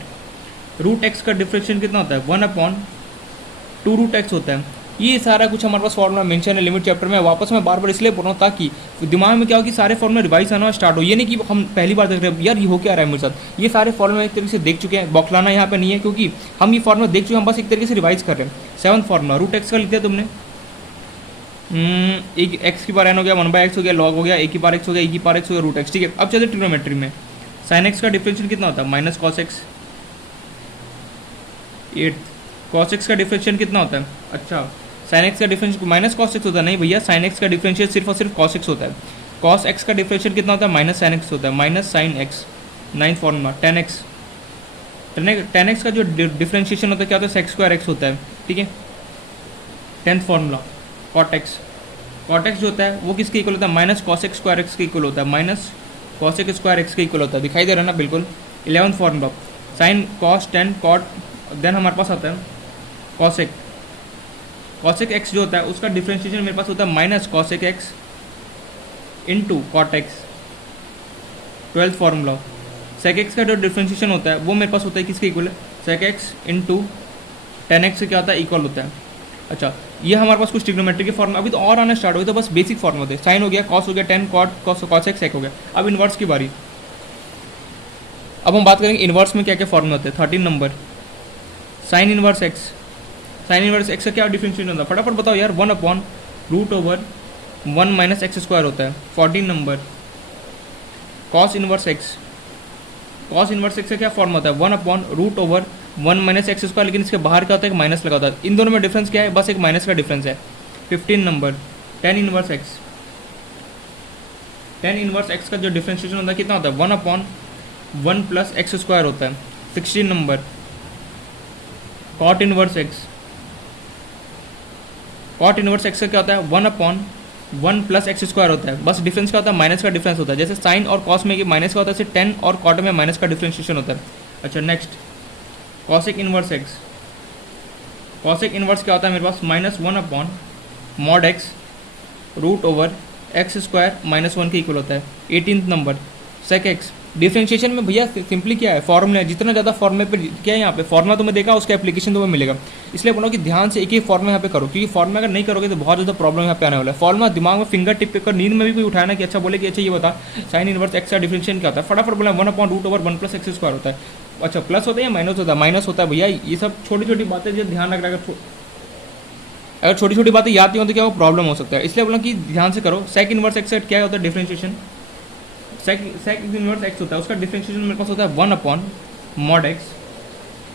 रूट एक्स का डिफरेंशिएशन कितना होता है, 1/2√x होता है। ये सारा कुछ हमारे पास फॉर्मूला मेंशन है लिमिट चैप्टर में, वापस मैं बार बार इसलिए बोल रहा हूँ ताकि दिमाग में क्या हो कि सारे फॉर्मूला रिवाइज आना स्टार्ट हो। ये नहीं कि हम पहली बार देख रहे हैं यार ये हो क्या रहा है मेरे साथ, ये सारे फॉर्मूला एक तरीके से देख चुके हैं, बौखलाना यहाँ पे नहीं है, क्योंकि हम ये फॉर्मूला देख चुके हैं, हम बस एक तरीके से रिवाइज कर रहे हैं। 7th फॉर्मूला, रूट एक्स का लिखते हैं तुमने, एक एक्स की पावर एन हो गया, 1/x हो गया, लॉग हो गया, ए की पावर एक्स हो गया, ए की पावर एक्स हो गया, रूट एक्स। ठीक है, अब चलते ट्रिग्नोमेट्री में। साइन एक्स का डिफरेंशिएशन कितना होता है, -cos x। 8th, cos x का डिफरेंशिएशन कितना होता है, अच्छा साइन एक्स का डिफरेंशिएशन -cos x होता है, नहीं भैया साइन एक्स का डिफरेंशिएशन सिर्फ और सिर्फ cos x होता है। cos x का डिफरेंशिएशन कितना होता है, -sin x होता है, -sin x। 9th formula, tan x, tan x का जो डिफरेंशिएशन होता है क्या होता है, sec² x होता है। ठीक है। 10th formula, cot x, cot x जो होता है वो किसके इक्वल होता है, -cos x² के इक्वल होता है, -cos x² के इक्वल होता है, दिखाई दे रहा है ना, बिल्कुल। 11th formula, sin cos tan cot, then हमारे पास आता है cosec, cosec x जो होता है उसका डिफरेंशिएशन मेरे पास होता है -cosec x into cot x। 12th formula, sec x का जो डिफरेंशिएशन होता है वो मेरे पास होता है किसके इक्वल है, sec x into tan x से क्या होता है, इक्वल होता है। अच्छा, ये हमारे पास कुछ ट्रिग्नोमेट्री के फॉर्मूला अभी तो और आना स्टार्ट हो गए, तो बस बेसिक फॉर्मूला थे, साइन हो गया, कॉस हो गया, tan cot cos x sec हो गया। अब इन्वर्स की बारी, अब हम बात करेंगे इन्वर्स में क्या क्या फॉर्मूला होते हैं। 13 number, sign inverse x, sign inverse x का क्या डिफरेंशिएशन होता है, फटाफट बताओ यार, 1/√1 - x² होता है। 14 number, cos inverse x, cos inverse x का क्या फॉर्म होता है, 1/√1 - x², लेकिन इसके बाहर क्या होता है, एक माइनस लगा होता है। इन दोनों में डिफरेंस क्या है, बस एक माइनस का डिफरेंस है। 15 number, tan inverse x, tan inverse x का जो डिफरेंशिएशन होता है कितना होता है, 1/1 + x² होता है। 16 number, cot inverse x, cot inverse x का क्या होता है, 1/1 + x² होता है, बस डिफरेंस क्या होता है, माइनस का डिफरेंस होता है। जैसे साइन और कॉस में माइनस का होता है, जैसे tan और कॉट में माइनस का डिफरेंशिएशन होता है। अच्छा next, cosec inverse x, cosec inverse क्या होता है मेरे पास, -1/mod x √x² - 1 के इक्वल होता है। 18th नंबर, सेक एक्स, डिफरेंशिएशन में भैया सिंपली क्या है, फॉर्मूला है, जितना ज़्यादा फॉर्मूले पे क्या है यहाँ पे फॉर्मूला तुम्हें देखा उसका एप्लीकेशन तुम्हें मिलेगा, इसलिए बोलो कि ध्यान से एक ही फॉर्मूला यहाँ पे करो, क्योंकि फॉर्मूला अगर नहीं करोगे तो बहुत ज़्यादा प्रॉब्लम यहाँ पे आने वाला है। फॉर्मूला दिमाग में फिंगर टिप पे कर, नींद में भी कोई उठाया ना कि अच्छा बोले कि अच्छा ये बता साइन इनवर्स एक्स का डिफरेंशिएशन क्या होता है, फटाफट बोला 1/√1 + x² होता है। अच्छा प्लस होता है या माइनस होता है, माइनस होता है भैया। ये सब छोटी छोटी बातें जो ध्यान रख रहा, अगर छोटी छोटी बातें याद नहीं हो तो क्या वो प्रॉब्लम हो सकता है, इसलिए बोला कि ध्यान से करो। सेक इनवर्स एक्स क्या होता है डिफरेंशिएशन, सेक इनवर्स एक्स होता है उसका डिफरेंशिएशन मेरे पास होता है 1/mod x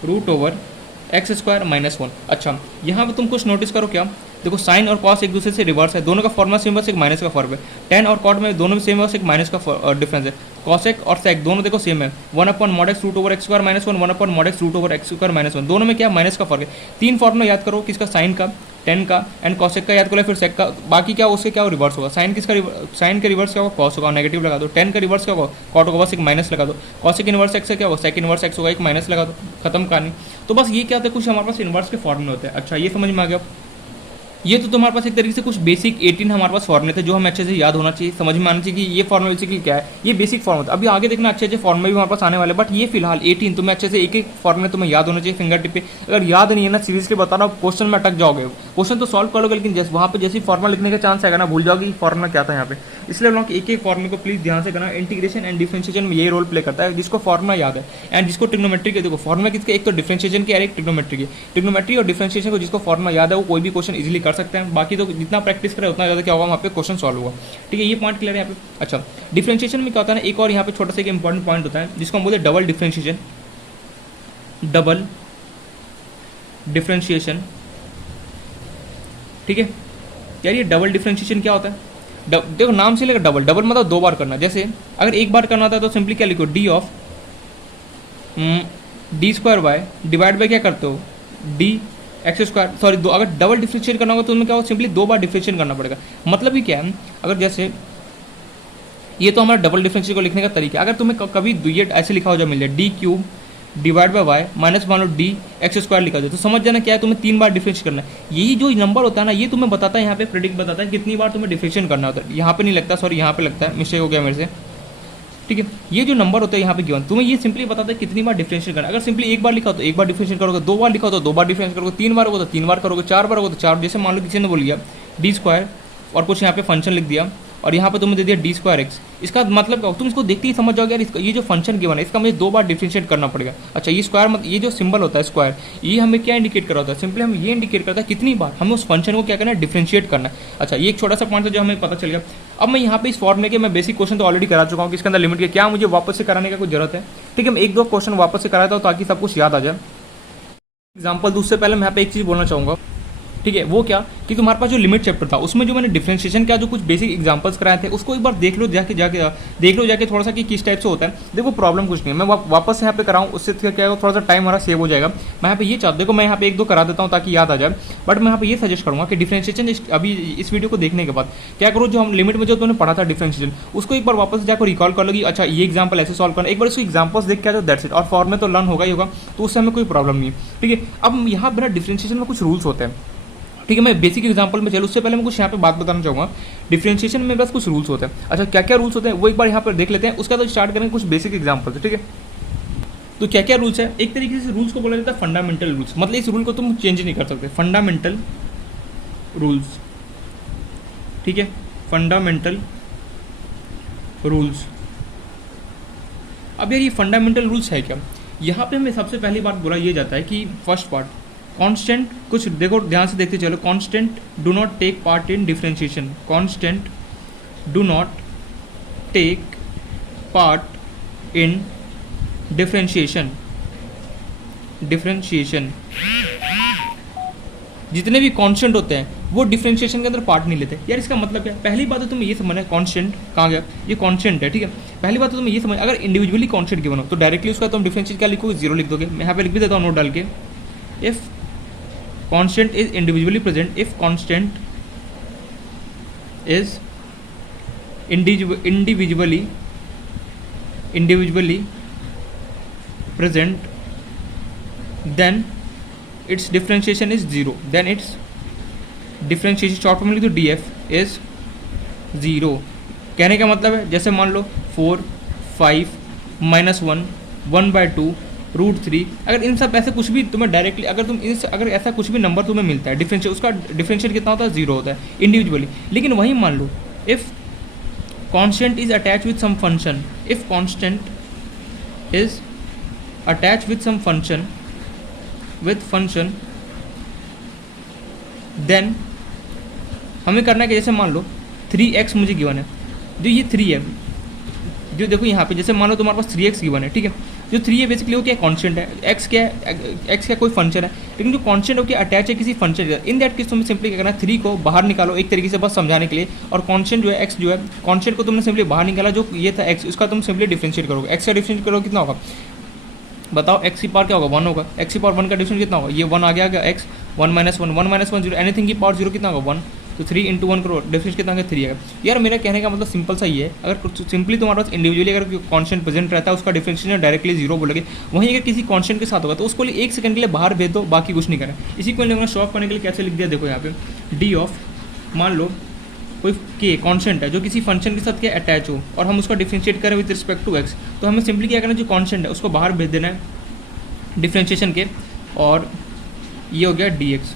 √x² - 1। अच्छा यहाँ पे तुम कुछ नोटिस करो, क्या देखो साइन और कॉस एक दूसरे से रिवर्स है, दोनों का फॉर्मूला सेम बस एक माइनस का फर्क है। tan और कॉट में दोनों में सेम बस एक माइनस का डिफरेंस है। कॉसेक और सेक दोनों देखो सेम है, 1/mod x √x² - 1, 1/mod x √x² - 1, दोनों में क्या माइनस का फर्क है। 3 फॉर्मूला याद करो, किसका, साइन का, tan का एंड कॉसेक का याद करो, फिर सेक का, बाकी क्या उसके क्या रिवर्स होगा। साइन किसका, साइन का रिवर्स क्या होगा, कॉस होगा, नेगेटिव लगा दो। tan का रिवर्स क्या होगा, कॉट होगा, बस एक माइनस लगा दो। कॉसेक इनवर्स एक्स क्या होगा, सेक इनवर्स एक्स होगा, एक माइनस लगा दो, खत्म कहानी। तो बस ये क्या होता है, कुछ हमारे पास इनवर्स के फॉर्मूले होते हैं। अच्छा ये समझ में आ गया। ये तो तुम्हारे पास एक तरीके से कुछ बेसिक 18 हमारे पास फॉर्मूले थे जो हमें अच्छे से याद होना चाहिए, समझ में आना चाहिए कि ये फॉर्मूला बेसिकली क्या है, ये बेसिक फॉर्मूला था। अभी आगे देखना अच्छे अच्छे फॉर्मूले भी हमारे पास आने वाले, बट ये फिलहाल 18 तुम्हें अच्छे से एक एक फॉर्मूले तुम्हें याद होना चाहिए फिंगर टिप पे। अगर याद नहीं है ना, सीरियसली बता रहा हूँ, क्वेश्चन में अटक जाओगे। क्वेश्चन तो सॉल्व कर लोगे, लेकिन जैसे वहाँ पे जैसे फॉर्मूला लिखने का चांस आएगा ना, भूल जाओगे कि फॉर्मूला क्या था यहाँ पे। इसलिए लोग एक एक फॉर्मूले को प्लीज ध्यान से करना। इंटीग्रेशन एंड डिफरेंशिएशन में ये रोल प्ले करता है, जिसको फॉर्मूला याद है एंड जिसको ट्रिग्नोमेट्री के, देखो फॉर्मूला किसके, एक तो डिफरेंशिएशन के और एक ट्रिग्नोमेट्री के। ट्रिग्नोमेट्री और डिफरेंशिएशन को जिसको फॉर्मूला याद है वो कोई भी क्वेश्चन इजीली कर सकते हैं। बाकी तो जितना प्रैक्टिस करें उतना ज़्यादा क्या होगा, वहाँ पे क्वेश्चन सॉल्व होगा। ठीक है, ये पॉइंट क्लियर है यहाँ पे। अच्छा, डिफरेंशिएशन में क्या होता है ना, एक और यहाँ पे छोटा सा एक इंपॉर्टेंट पॉइंट होता है जिसको हम बोलते हैं डबल डिफरेंशिएशन। डबल डिफरेंशिएशन, ठीक है यार, ये डबल डिफरेंशिएशन क्या होता है? देखो नाम से लेकर डबल, डबल मतलब दो बार करना। जैसे अगर एक बार करना होता है तो सिंपली क्या लिखो, d of d square y divide by क्या करते हो, डी एक्स स्क्वायर। सॉरी, दो, अगर डबल डिफरेंशिएट करना होगा तो उनमें क्या होगा, सिंपली दो बार डिफरेंशिएट करना पड़ेगा। मतलब ही क्या है, अगर जैसे ये तो हमारा डबल डिफरेंशिएट को लिखने का तरीका। अगर तुम्हें कभी ये ऐसे लिखा हो जाए मिल जाए, d cube divide by y minus मान लो डी एक्स स्क्वायर लिखा जाए, तो समझ जाना क्या है, तुम्हें 3 बार डिफरेंशिएट करना है। यही जो नंबर होता है ना, ये तुम्हें बताता है यहाँ पे, प्रेडिक्ट बताता है कितनी बार तुम्हें डिफरेंशिएट करना होता है। यहाँ पे नहीं लगता, सॉरी यहाँ पे लगता है, मिस्टेक हो गया मेरे से। ठीक है, ये जो नंबर होता है यहाँ पे गिवन, तुम्हें ये सिंपली बताता है कितनी बार डिफरेंशिएट करना है। अगर सिंपली एक बार लिखा हो तो एक बार डिफरेंशिएट करोगे, दो बार लिखा हो तो दो बार डिफरेंशिएट करोगे, 3 बार होगा तो 3 बार करोगे, 4 बार होगा तो 4। जैसे मान लो किसी ने बोल दिया डी स्क्वायर और कुछ यहाँ पे फंक्शन लिख दिया और यहाँ पे तुमने दे दिया डी स्क्वायर एक्स, इसका मतलब क्या हो, तुम इसको देखते ही समझ जाओगे यार, इसका ये जो फंक्शन गिवन है इसका मुझे 2 बार डिफरेंशिएट करना पड़ेगा। अच्छा, ये स्क्वायर ये जो सिंबल होता है स्क्वायर, ये हमें क्या इंडिकेट कर रहा होता है, सिंपली हम ये इंडिकेट करता है कितनी बार हमें उस फंक्शन को क्या करना है, डिफरेंशिएट करना है। अच्छा, ये एक छोटा सा पॉइंट है जो हमें पता चल गया। अब मैं यहाँ पे इस फॉर्म में कि मैं बेसिक क्वेश्चन तो ऑलरेडी करा चुका हूँ कि इसके अंदर लिमिट क्या मुझे वापस से कराने का कोई जरूरत है। ठीक है, मैं एक दो क्वेश्चन वापस से कराता हूँ ताकि सब कुछ याद आ जाए। एग्जाम्पल दूसरे पहले मैं यहाँ पे एक चीज़ बोलना चाहूँगा। ठीक है, वो क्या कि तुम्हारे पास जो लिमिट चैप्टर था उसमें जो मैंने डिफरेंशिएशन का जो कुछ बेसिक एग्जांपल्स कराए थे उसको एक बार देख लो जाके थोड़ा सा कि किस टाइप से होता है। देखो प्रॉब्लम कुछ नहीं है, मैं वापस से यहाँ पे कराऊँ उससे क्या होगा, थोड़ा सा टाइम हमारा सेव हो जाएगा। मैं यहाँ पे ये चाहता, देखो मैं यहाँ पे एक दो करा देता हूँ ताकि याद आ जाए, बट मैं यहाँ पे ये सजेस्ट करूँगा कि डिफरेंशिएशन अभी इस वीडियो को देखने के बाद क्या करो, जो हम लिमिट में जो तुमने पढ़ा था डिफरेंशिएशन उसको एक बार वापस जाकर रिकॉल कर लो कि अच्छा ये एग्जाम्पल ऐसे सॉल्व करना, एक बार इसको एग्जाम्पल्स देख के आ जाओ, दैट्स इट। और फॉर्म में तो लर्न होगा ही होगा, तो उससे हमें कोई प्रॉब्लम नहीं है। ठीक है, अब यहाँ बिना डिफरेंशिएशन में कुछ रूल्स होते हैं। ठीक है, मैं बेसिक एग्जांपल में चलूँ उससे पहले मैं कुछ यहाँ पे बात बताना चाहूँगा। डिफरेंशिएशन में बस कुछ रूल्स होते हैं। अच्छा, क्या क्या रूल्स होते हैं वो एक बार यहाँ पर देख लेते हैं, उसका तो स्टार्ट करेंगे कुछ बेसिक एग्जांपल से। ठीक है, तो क्या क्या रूल्स है, एक तरीके से रूल्स को बोला जाता है फंडामेंटल रूल्स, मतलब इस रूल को तुम चेंज नहीं कर सकते, फंडामेंटल रूल्स। ठीक है, फंडामेंटल रूल्स। अब यार ये फंडामेंटल रूल्स है क्या, यहाँ पे हमें सबसे पहली बात बोला ये जाता है कि फर्स्ट पार्ट कांस्टेंट, कुछ देखो ध्यान से देखते चलो, constant do not take part in differentiation, constant do not take part in differentiation. जितने भी कांस्टेंट होते हैं वो डिफरेंशिएशन के अंदर पार्ट नहीं लेते। यार इसका मतलब क्या, पहली बात तो तुम्हें ये समझना है कांस्टेंट कहाँ गया, ये कांस्टेंट है। ठीक है, पहली बात तो तुम्हें ये समझ, अगर इंडिविजुअली कांस्टेंट गिवन हो तो डायरेक्टली उसका तुम डिफरेंशिएट क्या लिखोगे, 0 लिख दोगे। मैं यहाँ पे लिख भी देता हूँ नोट डाल के, if constant is individually present, if constant is individually present, then its differentiation is 0, then its differentiation short form लिख दो df is 0। कहने का मतलब है जैसे मान लो 4 5 -1 1/2 √3, अगर इन सब ऐसे कुछ भी तुम्हें डायरेक्टली, अगर ऐसा कुछ भी नंबर तुम्हें मिलता है डिफरेंशिएट, उसका डिफरेंशिएट कितना होता है, 0 होता है इंडिविजुअली। लेकिन वहीं मान लो if constant is attach with some function, if constant is attach with some function then हमें करना है कि जैसे मान लो 3x मुझे गिवन है, जो ये 3 है, जो देखो यहाँ पे जैसे मान लो तुम्हारे पास 3x गिवन है। ठीक है, जो 3 है बेसिकली वो क्या कांस्टेंट है, x क्या है, x का कोई फंक्शन है, लेकिन जो कांस्टेंट हो क्या अटैच है किसी फंक्शन के। इन दैट केस तुम्हें सिंपली क्या करना है, 3 को बाहर निकालो एक तरीके से बस समझाने के लिए, और कांस्टेंट जो है x जो है, कांस्टेंट को तुमने सिंपली बाहर निकाला, जो ये था x, उसका तुम सिंपली डिफरेंशिएट करोगे। x का डिफरेंशिएट करोगे कितना होगा, बताओ, x की पावर क्या होगा, 1 होगा। x की पावर 1 का डिफरेंशिएट कितना होगा, ये 1 आ गया x 1 -1 1 -1 0, एनीथिंग की पावर 0 कितना होगा 1, तो 3 × 1 करो, डिफरेंस कितना है 3 आएगा। यार मेरा कहने का मतलब सिंपल सा ही है, अगर सिंपली तुम्हारे पास इंडिविजुअली अगर कांस्टेंट प्रेजेंट रहता है उसका डिफरेंशिएशन डायरेक्टली 0 बोलोगे, वहीं अगर किसी कांस्टेंट के साथ होगा तो उसको लिए 1 सेकंड के लिए बाहर भेज दो, बाकी कुछ नहीं करें। इसी को मैंने शॉर्ट करने के लिए कैसे लिख दिया, देखो यहाँ पे डी ऑफ, मान लो कोई के कांस्टेंट है जो किसी फंक्शन के साथ क्या अटैच हो और हम उसका डिफरेंशिएट करें विद रिस्पेक्ट टू एक्स, तो हमें सिंपली क्या करना है, जो कांस्टेंट है उसको बाहर भेज देना है डिफरेंशिएशन के, और ये हो गया डी एक्स।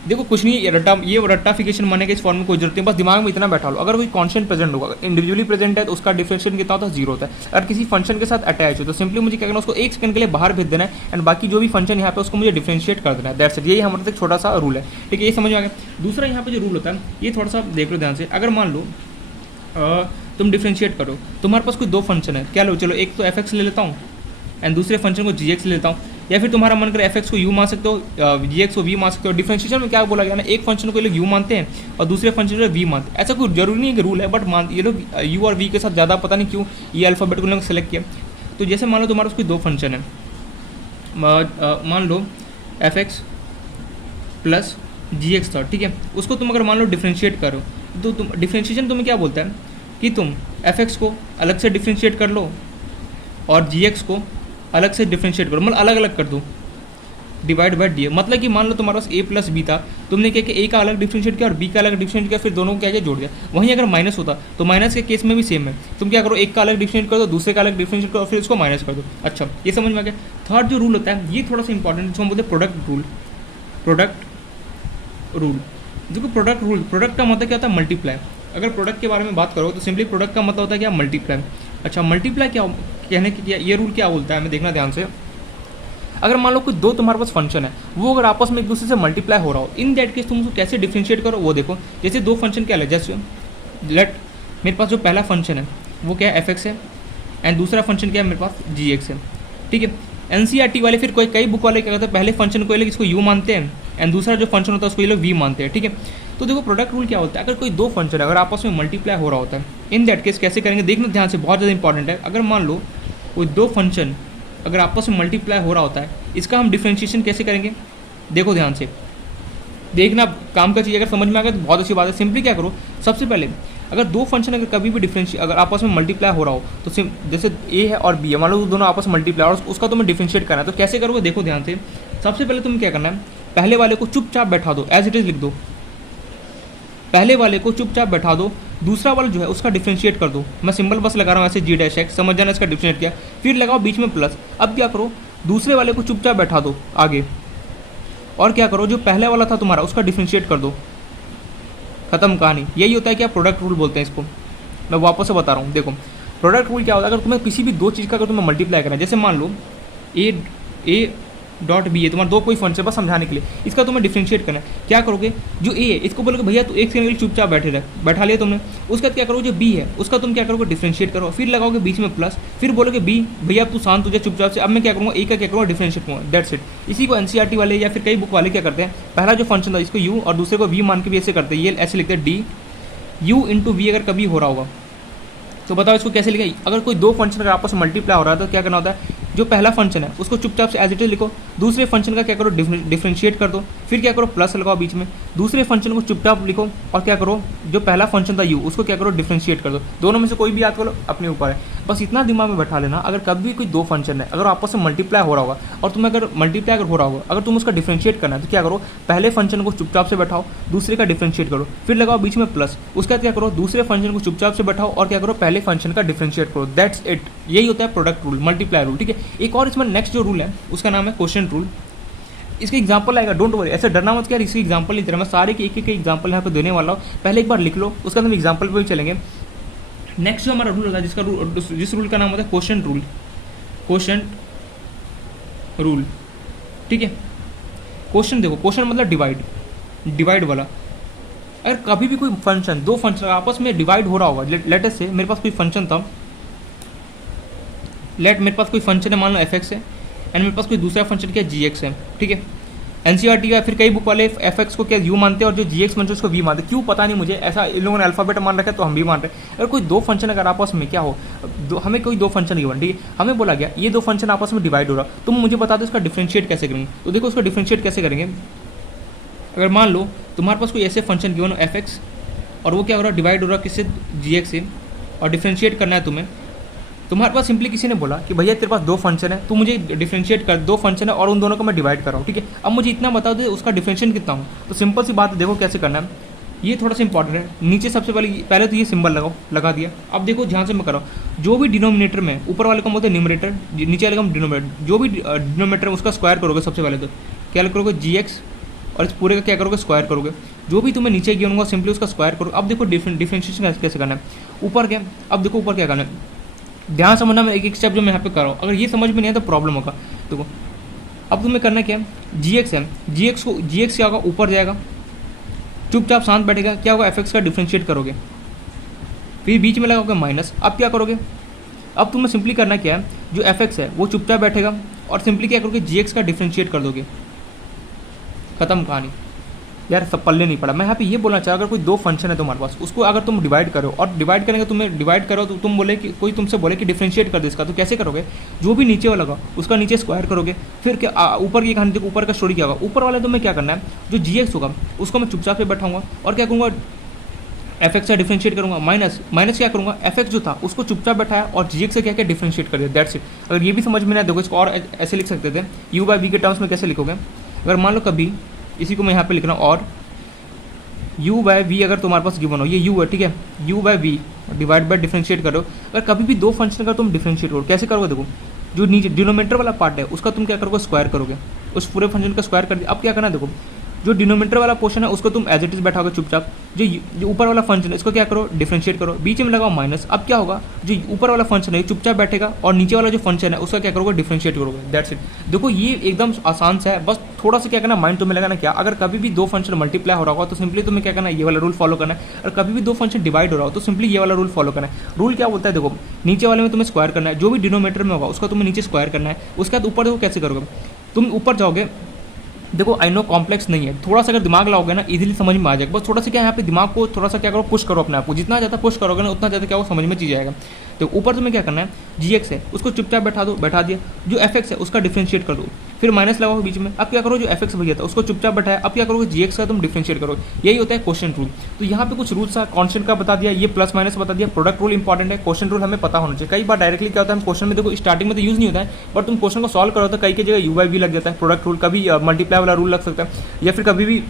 देखो कुछ नहीं, ये रट्टाफिकेशन माने के इस फॉर्म में कोई जरूरत नहीं, बस दिमाग में इतना बैठा लो, अगर कोई कांस्टेंट प्रेजेंट होगा, इंडिविजुअली प्रेजेंट है तो उसका डिफरेंशिएशन कितना होता है, जीरो होता है। अगर किसी फंक्शन के साथ अटैच हो तो सिंपली मुझे क्या करना है, उसको एक सेकंड के लिए बाहर भेज देना है, एंड बाकी जो भी फंक्शन यहाँ पे उसको मुझे डिफरेंशिएट कर देना है, दैट्स इट। यही हमारा एक छोटा सा रूल है, ठीक है, ये समझ में आ गया। दूसरा यहाँ पे जो रूल होता है ये थोड़ा सा देख लो ध्यान से। अगर मान लो तुम डिफरेंशिएट करो, तुम्हारे पास कोई दो फंक्शन है, क्या लो, चलो एक तो एफ एक्स ले लेता हूँ एंड दूसरे फंक्शन को जी एक्स ले लेता हूँ, या फिर तुम्हारा मन करे एफ एक्स को यू मान सकते हो, जी एक्स को वी मान सकते हो। डिफरेंशिएशन में क्या बोला गया ना, एक फंक्शन को ये लोग यू मानते हैं और दूसरे फंक्शन को वी मानते हैं। ऐसा कोई जरूरी नहीं है कि रूल है, बट मान ये लोग यू और वी के साथ ज़्यादा, पता नहीं क्यों ये अल्फ़ाबेट को लोग सेलेक्ट किया। तो जैसे मान लो तुम्हारे पास कोई दो फंक्शन है, मान लो एफ एक्स प्लस जी एक्स था, ठीक है, उसको तुम अगर मान लो डिफरेंशिएट करो तो तुम डिफरेंशिएशन तुम्हें क्या बोलता है कि तुम एफ एक्स को अलग से डिफरेंशिएट कर लो और जी एक्स को अलग से डिफरेंशिएट करो, मतलब अलग अलग कर दो, डिवाइड बाय डी। मतलब कि मान लो तुम्हारे पास ए प्लस बी था, तुमने क्या कि ए का अलग डिफरेंशिएट किया और बी का अलग डिफरेंशिएट किया, फिर दोनों को क्या किया, जोड़ दिया। वहीं अगर माइनस होता तो माइनस के केस में भी सेम है, तुम क्या करो, एक का अलग डिफरेंशिएट कर दो, दूसरे का अलग डिफरेंशिएट करो, फिर उसको माइनस कर दो। अच्छा, ये समझ में आ गया। थर्ड जो रूल होता है ये थोड़ा सा इंपॉर्टेंट है, जिसको हम बोलते हैं प्रोडक्ट रूल। प्रोडक्ट रूल, देखो प्रोडक्ट रूल, प्रोडक्ट का मतलब क्या होता है, मल्टीप्लाई। अगर प्रोडक्ट के बारे में बात करो तो सिंपली प्रोडक्ट का मतलब होता है क्या, मल्टीप्लाई। अच्छा, मल्टीप्लाई क्या कहने की ये रूल क्या बोलता है, हमें देखना ध्यान से। अगर मान लो कोई दो तुम्हारे पास फंक्शन है, वो अगर आपस में एक दूसरे से मल्टीप्लाई हो रहा हो, इन दैट केस तुम उसको कैसे डिफरेंशिएट करो वो देखो। जैसे दो फंक्शन क्या है, जस्ट लेट मेरे पास जो पहला फंक्शन है वो क्या है, एफ एक्स है, एंड दूसरा फंक्शन क्या है मेरे पास, जी एक्स है, ठीक है। एनसीईआरटी वाले फिर कई बुक वाले क्या करते हैं, पहले फंक्शन को ये लोग इसको यू मानते हैं एंड दूसरा जो फंक्शन होता है उसको ये लोग वी मानते हैं, ठीक है। तो देखो प्रोडक्ट रूल क्या होता है, अगर कोई दो फंक्शन अगर आपस में मल्टीप्लाई हो रहा होता है, इन दैट केस कैसे करेंगे, देखना ध्यान से, बहुत ज़्यादा इंपॉर्टेंट है। अगर मान लो कोई दो फंक्शन अगर आपस में मल्टीप्लाई हो रहा होता है, इसका हम डिफरेंशिएशन कैसे करेंगे, देखो ध्यान से, देखना काम का चीज़ अगर समझ में आ गया तो बहुत अच्छी बात है। सिंपली क्या करो, सबसे पहले अगर दो फंक्शन अगर कभी भी डिफरेंशिएट अगर आपस में मल्टीप्लाई हो रहा हो तो जैसे ए है और बी है, मान लो दोनों आपस में मल्टीप्लाई और उसका तुम्हें डिफरेंशिएट करना है, तो कैसे करोगे, देखो ध्यान से। सबसे पहले तुम्हें क्या करना है, पहले वाले को चुपचाप बैठा दो, एज इट इज़ लिख दो, पहले वाले को चुपचाप बैठा दो, दूसरा वाला जो है उसका डिफरेंशिएट कर दो। मैं सिंबल बस लगा रहा हूँ ऐसे, जी डैश एक्स, समझ जाना इसका डिफरेंशिएट किया, फिर लगाओ बीच में प्लस। अब क्या करो, दूसरे वाले को चुपचाप बैठा दो आगे, और क्या करो, जो पहले वाला था तुम्हारा उसका डिफरेंशिएट कर दो, खत्म कहानी। यही होता है क्या, प्रोडक्ट रूल बोलते हैं इसको। मैं वापस से बता रहा हूँ, देखो प्रोडक्ट रूल क्या होता है, अगर तुम्हें किसी भी दो चीज़ का अगर तुम्हें मल्टीप्लाई करना है, जैसे मान लो ए डॉट बी है, तुम्हारा दो कोई फंक्शन, बस समझाने के लिए, इसका तुम्हें डिफरेंशिएट करना है, क्या करोगे, जो ए है इसको बोलोगे भैया तो एक सेकंड के लिए चुपचाप बैठे रहे, बैठा लिया तुमने। उसके बाद क्या करोगे, जो बी है उसका तुम क्या करोगे, डिफरेंशिएट करो, फिर लगाओगे बीच में प्लस, फिर बोलोगे बी भैया तू शांत हो जा चुपचाप से, अब मैं क्या करूँगा, ए का क्या करूँगा, डिफरेंशिएट करूँगा, दैट्स इट। इसी को एनसीईआरटी वाले या फिर कई बुक वाले क्या करते हैं, पहला जो फंक्शन था इसको यू और दूसरे को वी मान के भी ऐसे करते हैं, ये ऐसे लिखते हैं डी यू इंटू वी। अगर कभी हो रहा होगा तो बताओ इसको कैसे लिखें। अगर कोई दो फंक्शन अगर आपस में मल्टीप्लाई हो रहा है तो क्या करना होता है, जो पहला फंक्शन है उसको चुपचाप से एज इट इज लिखो, दूसरे फंक्शन का क्या करो, डिफरेंशिएट कर दो, फिर क्या करो, प्लस लगाओ बीच में, दूसरे फंक्शन को चुपचाप लिखो और क्या करो, जो पहला फंक्शन था यू उसको क्या करो, डिफरेंशिएट कर दो। दोनों में से कोई भी याद करो, अपने ऊपर है, बस इतना दिमाग में बैठा लेना। अगर कभी कोई दो फंक्शन है अगर आपस में मल्टीप्लाई हो रहा होगा और तुम्हें अगर मल्टीप्लाई अगर हो रहा होगा, अगर तुम उसका डिफरेंशिएट करना है तो क्या करो, पहले फंक्शन को चुपचाप से बैठाओ, दूसरे का डिफरेंशिएट करो, फिर लगाओ बीच में प्लस, उसके बाद क्या करो, दूसरे फंक्शन को चुपचाप से बैठाओ और क्या करो, पहले फंक्शन का डिफरेंशिएट करो, दैट्स इट। यही होता है प्रोडक्ट रूल, मल्टीप्लाई रूल, ठीक है। एक और इसमें नेक्स्ट जो रूल है उसका नाम है क्वोशिएंट रूल। इसका एग्जांपल आएगा, डोंट वरी, ऐसे डरना मत कि यार इसकी एग्जांपल नहीं दे रहा, मैं सारे के एक एग्जांपल यहाँ पे देने वाला हूँ, पहले एक बार लिख लो, उसका हम एग्जांपल पे भी चलेंगे। नेक्स्ट जो हमारा रूल होता है जिस रूल का नाम होता है क्वोशिएंट रूल, क्वोशिएंट रूल, ठीक है। क्वोशिएंट देखो, क्वोशिएंट मतलब डिवाइड वाला। अगर कभी भी कोई फंक्शन, दो फंक्शन आपस में डिवाइड हो रहा होगा, लेट अस से मेरे पास कोई फंक्शन था, मेरे पास कोई फंक्शन है, मान लो एफ एक्स है, एंड मेरे पास कोई दूसरा फंक्शन क्या जी एक्स है, ठीक है। एनसीईआरटी या फिर कई बुक वाले एफ एक्स को क्या यू मानते हैं और जो जी एक्स फंक्शन उसको वी मानते हैं, क्यों पता नहीं मुझे, ऐसा इन लोगों ने अल्फाबेट मान रखा है तो हम भी मान रहे हैं। अगर कोई दो फंक्शन अगर आपस में क्या हो, हमें कोई दो फंक्शन गिवन, ठीक है, हमें बोला गया ये दो फंक्शन आपस में डिवाइड हो रहा, तुम मुझे बता दो इसका डिफरेंशिएट कैसे करेंगे। तो देखो उसका डिफरेंशिएट कैसे करेंगे, अगर मान लो तुम्हारे पास कोई ऐसे फंक्शन गिवन हो एफ एक्स और वो क्या हो रहा है, डिवाइड हो रहा है किससे, जी एक्स से, और डिफरेंशिएट करना है तुम्हें तुम्हारे पास सिंपली किसी ने बोला कि भैया तेरे पास दो फंक्शन है, तू मुझे डिफरेंशिएट कर, दो फंक्शन है और उन दोनों को मैं डिवाइड कर रहा हूँ, ठीक है। अब मुझे इतना बता दो उसका डिफरेंशिएशन कितना हो। तो सिंपल सी बात है, देखो कैसे करना है, ये थोड़ा सा इंपॉर्टेंट है। नीचे सबसे पहले तो ये सिंबल लगाओ, लगा दिया। अब देखो ध्यान से मैं कर रहा हूँ, जो भी डिनोमिनेटर में, ऊपर वाले को बोलते हैं न्यूमरेटर, नीचे वाले को डिनोमिनेटर, जो भी डिनोमिनेटर उसका स्क्वायर करोगे। सबसे पहले तो क्या करोगे, GX, और इस पूरे का क्या करोगे, स्क्वायर करोगे। जो भी तुम्हें नीचे गिवन होगा सिंपली उसका स्क्वायर करो। अब देखो डिफरेंशिएशन कैसे करना है, ऊपर क्या, अब देखो ऊपर क्या करना है, ध्यान समझना, मैं एक एक स्टेप जो मैं यहाँ पे कर रहा हूँ, अगर ये समझ में नहीं है तो प्रॉब्लम होगा। देखो अब तुम्हें करना क्या है, GX है, GX क्या होगा, ऊपर जाएगा, चुपचाप शांत बैठेगा, क्या होगा, FX का डिफरेंशिएट करोगे, फिर बीच में लगाओगे माइनस। अब क्या करोगे, अब तुम्हें सिंपली करना क्या है, जो FX है वो चुपचाप बैठेगा और सिंपली क्या करोगे, GX का डिफरेंशिएट कर दोगे, खत्म कहानी। यार सब पल्ले नहीं पड़ा। मैं यहाँ पे ये बोलना चाह, अगर कोई दो फंक्शन है तुम्हारे पास, उसको अगर तुम डिवाइड करो और डिवाइड करेंगे, तुम्हें डिवाइड करो तो तुम बोले कि कोई तुमसे बोले कि डिफरेंशिएट कर दे इसका, तो कैसे करोगे, जो भी नीचे वाला होगा उसका नीचे स्क्वायर करोगे। फिर क्या ऊपर की कहानी, देखो ऊपर का स्टोरी क्या होगा, ऊपर वाले तुम्हें क्या करना है, जो GX होगा उसको मैं चुपचाप से बैठाऊंगा और क्या करूँगा, FX से डिफरेंशिएट करूँगा, माइनस क्या करूँगा, FX जो था उसको चुपचाप बैठाया और GX से क्या क्या डिफरेंशिएट कर दिया, दैट्स इट। अगर ये भी समझ में ना देखो, इसको और ऐसे लिख सकते थे, U/V के टर्म्स में कैसे लिखोगे, अगर मान लो कभी इसी को मैं यहाँ पे लिख रहा हूँ, और U/V अगर तुम्हारे पास गिवन हो, ये U है, ठीक है, U/V डिवाइड बाय डिफरेंशिएट करो। अगर कभी भी दो फंक्शन का तुम डिफरेंशिएट करो, कैसे करोगे, देखो जो नीचे डिनोमिनेटर वाला पार्ट है उसका तुम क्या करोगे, स्क्वायर करोगे, उस पूरे फंक्शन का स्क्वायर कर दिया। अब क्या करना है, देखो जो डिनोमिनेटर वाला पोर्शन है उसको तुम एज इट इज बैठाओगे चुपचाप, जो ऊपर वाला फंक्शन है इसको क्या करो, डिफरेंशिएट करो, बीच में लगाओ माइनस। अब क्या होगा, जो ऊपर वाला फंक्शन है चुपचाप बैठेगा और नीचे वाला जो फंक्शन है उसका क्या करोगे, डिफरेंशिएट करोगे, दैट्स इट। देखो ये एकदम आसान सा है, बस थोड़ा सा क्या करना, माइंड तुम्हें लगाना क्या, अगर कभी भी दो फंक्शन मल्टीप्लाई हो रहा होगा तो सिंपली तुम्हें क्या करना है, ये वाला रूल फॉलो करना है, और कभी भी दो फंक्शन डिवाइड हो रहा हो तो सिंपली ये वाला रूल फॉलो करना है। रूल क्या बोलता है, देखो नीचे वाले में तुम्हें स्क्वायर करना है, जो भी डिनोमिनेटर में होगा उसका तुम्हें नीचे स्क्वायर करना है। उसके बाद ऊपर देखो कैसे करोगे, तुम ऊपर जाओगे, देखो आई नो कॉम्प्लेक्स नहीं है, थोड़ा सा अगर दिमाग लाओगे ना इजीली समझ में आ जाएगा, बस थोड़ा सा क्या यहाँ पे दिमाग को थोड़ा सा क्या करो, पुश करो अपने आप को, जितना ज़्यादा पुश करोगे ना उतना ज़्यादा क्या वो समझ में चीज आएगा। तो ऊपर तुम्हें क्या करना है, GX है उसको चुपचाप बैठा दिया, जो FX है उसका डिफरेंशिएट कर दो, फिर माइनस लगाओ बीच में। अब क्या करो, जो FX भैया था उसको चुपचाप बैठाया, अब क्या करोगे, GX का तुम डिफरेंशिएट करो। यही होता है क्वेश्चन रूल। तो यहाँ पे कुछ रूल्स है, कॉन्स्टेंट का बता दिया, ये प्लस माइनस बता दिया, प्रोडक्ट रूल इंपॉर्टेंट है, क्वेश्चन रूल हमें पता होना चाहिए। कई बार डायरेक्टली क्या होता है, हम क्वेश्चन में देखो स्टार्टिंग में तो यूज नहीं होता है, बट तुम क्वेश्चन को सॉल्व करो तो कई की जगह U/V लग जाता है, प्रोडक्ट रूल, कभी मल्टीप्लाई वाला रूल लग सकता है, या फिर कभी भी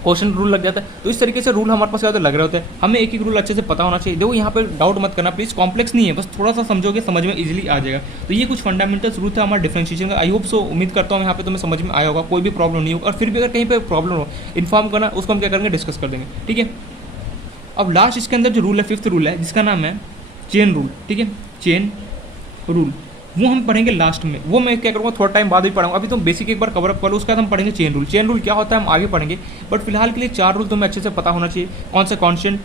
क्वेश्चन रूल लग जाता है। तो इस तरीके से रूल हमारे पास लग रहे होते हैं, हमें एक एक रूल अच्छे से पता होना चाहिए। देखो यहाँ पे डाउट मत करना प्लीज, कॉम्प्लेक्स नहीं है, बस थोड़ा सा समझोगे समझ में इजीली आ जाएगा। तो ये कुछ फंडामेंटल्स रूल था हमारा डिफरेंशिएशन का। आई होप सो, उम्मीद करता हूँ यहाँ पे तुम्हें समझ में आया होगा, कोई भी प्रॉब्लम नहीं होगा, और फिर भी अगर कहीं पर प्रॉब्लम हो इन्फॉर्म करना, उसको हम क्या करेंगे, डिस्कस कर देंगे, ठीक है। अब लास्ट इसके अंदर जो रूल है, 5th रूल है, जिसका नाम है चेन रूल, ठीक है, चेन रूल, वो हम पढ़ेंगे लास्ट में, वो मैं क्या करूँगा थोड़ा टाइम बाद भी पढ़ाऊंगा। अभी तो बेसिक एक बार कवर अप कर लो, उसके बाद हम पढ़ेंगे चेन रूल। चेन रूल क्या होता है हम आगे पढ़ेंगे, बट फिलहाल के लिए 4 रूल तुम्हें अच्छे से पता होना चाहिए। कौन सा, कॉन्स्टेंट,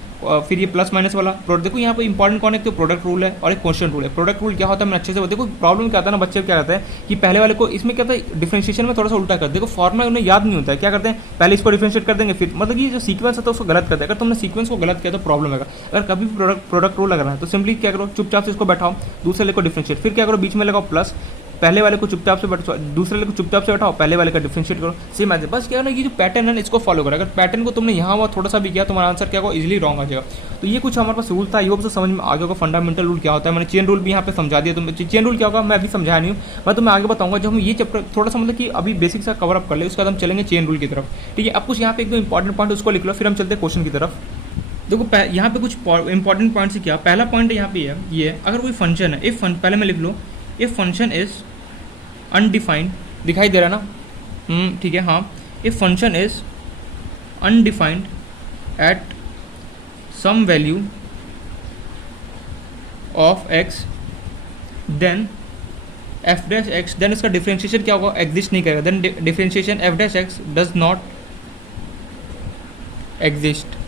फिर ये प्लस माइनस वाला प्रोडक्ट। देखो यहाँ पे इंपॉर्टेंट कौन है, तो प्रोडक्ट रूल है और एक कॉन्स्टेंट रूल है। प्रोडक्ट रूल क्या होता है मैं अच्छे से देखो, प्रॉब्लम क्या आता है ना, बच्चे क्या करते हैं कि पहले वाले को, इसमें क्या होता है डिफरेंशिएशन में थोड़ा सा उल्टा करते, देखो फॉर्मूला उन्हें याद नहीं होता है, क्या करते हैं पहले इसको डिफरेंशिएट कर देंगे, फिर मतलब ये जो सीक्वेंस है तो उसको गलत करते हैं। अगर तुमने सीक्वेंस को गलत किया तो प्रॉब्लम है। अगर कभी भी प्रोडक्ट रूल लगाना है तो सिंपली क्या करो, चुपचाप से इसको बैठाओ, दूसरे वाले को डिफरेंशिएट, फिर क्या करो बीच में लगाओ प्लस, पहले वाले को चुपचाप से बैठाओ, दूसरे वाले को चुपचाप से बैठाओ, पहले वाले का डिफरेंशिएट करो, सेम ऐसे। बस क्या है ना, ये जो पैटर्न है इसको फॉलो करो। अगर पैटर्न को तुमने यहाँ हुआ थोड़ा सा भी किया, तुम्हारा आंसर क्या होगा, इजीली रॉन्ग आ जाएगा। तो ये कुछ हमारे पास रूल था, ये समझ में आगे होगा फंडामेंटल रूल क्या होता है। मैंने चेन रूल भी यहाँ पे समझा दिया, तुम चेन रूल क्या होगा मैं अभी समझाया नहीं हूँ, मैं तुम्हें आगे बताऊंगा जब हम ये चैप्टर थोड़ा सा मतलब कि अभी बेसिक सा कवर अप कर ले, उसके बाद हम चलेंगे चेन रूल की तरफ, ठीक है। अब कुछ यहाँ पे एक दो इंपॉर्टेंट पॉइंट उसको लिख लो, फिर हम चलते हैं क्वेश्चन की तरफ। देखो यहाँ पे कुछ इंपॉर्टेंट पॉइंट्स क्या, पहला पॉइंट यहाँ पे है ये, अगर कोई फंक्शन है, इफ पहले मैं लिख लो, इफ फंक्शन इज अनडिफाइंड, दिखाई दे रहा ना, ठीक है, हाँ, if function is undefined at some value of x then f dash x, then इसका डिफरेंशिएशन क्या होगा, एग्जिस्ट नहीं करेगा, then differentiation f dash x does not exist.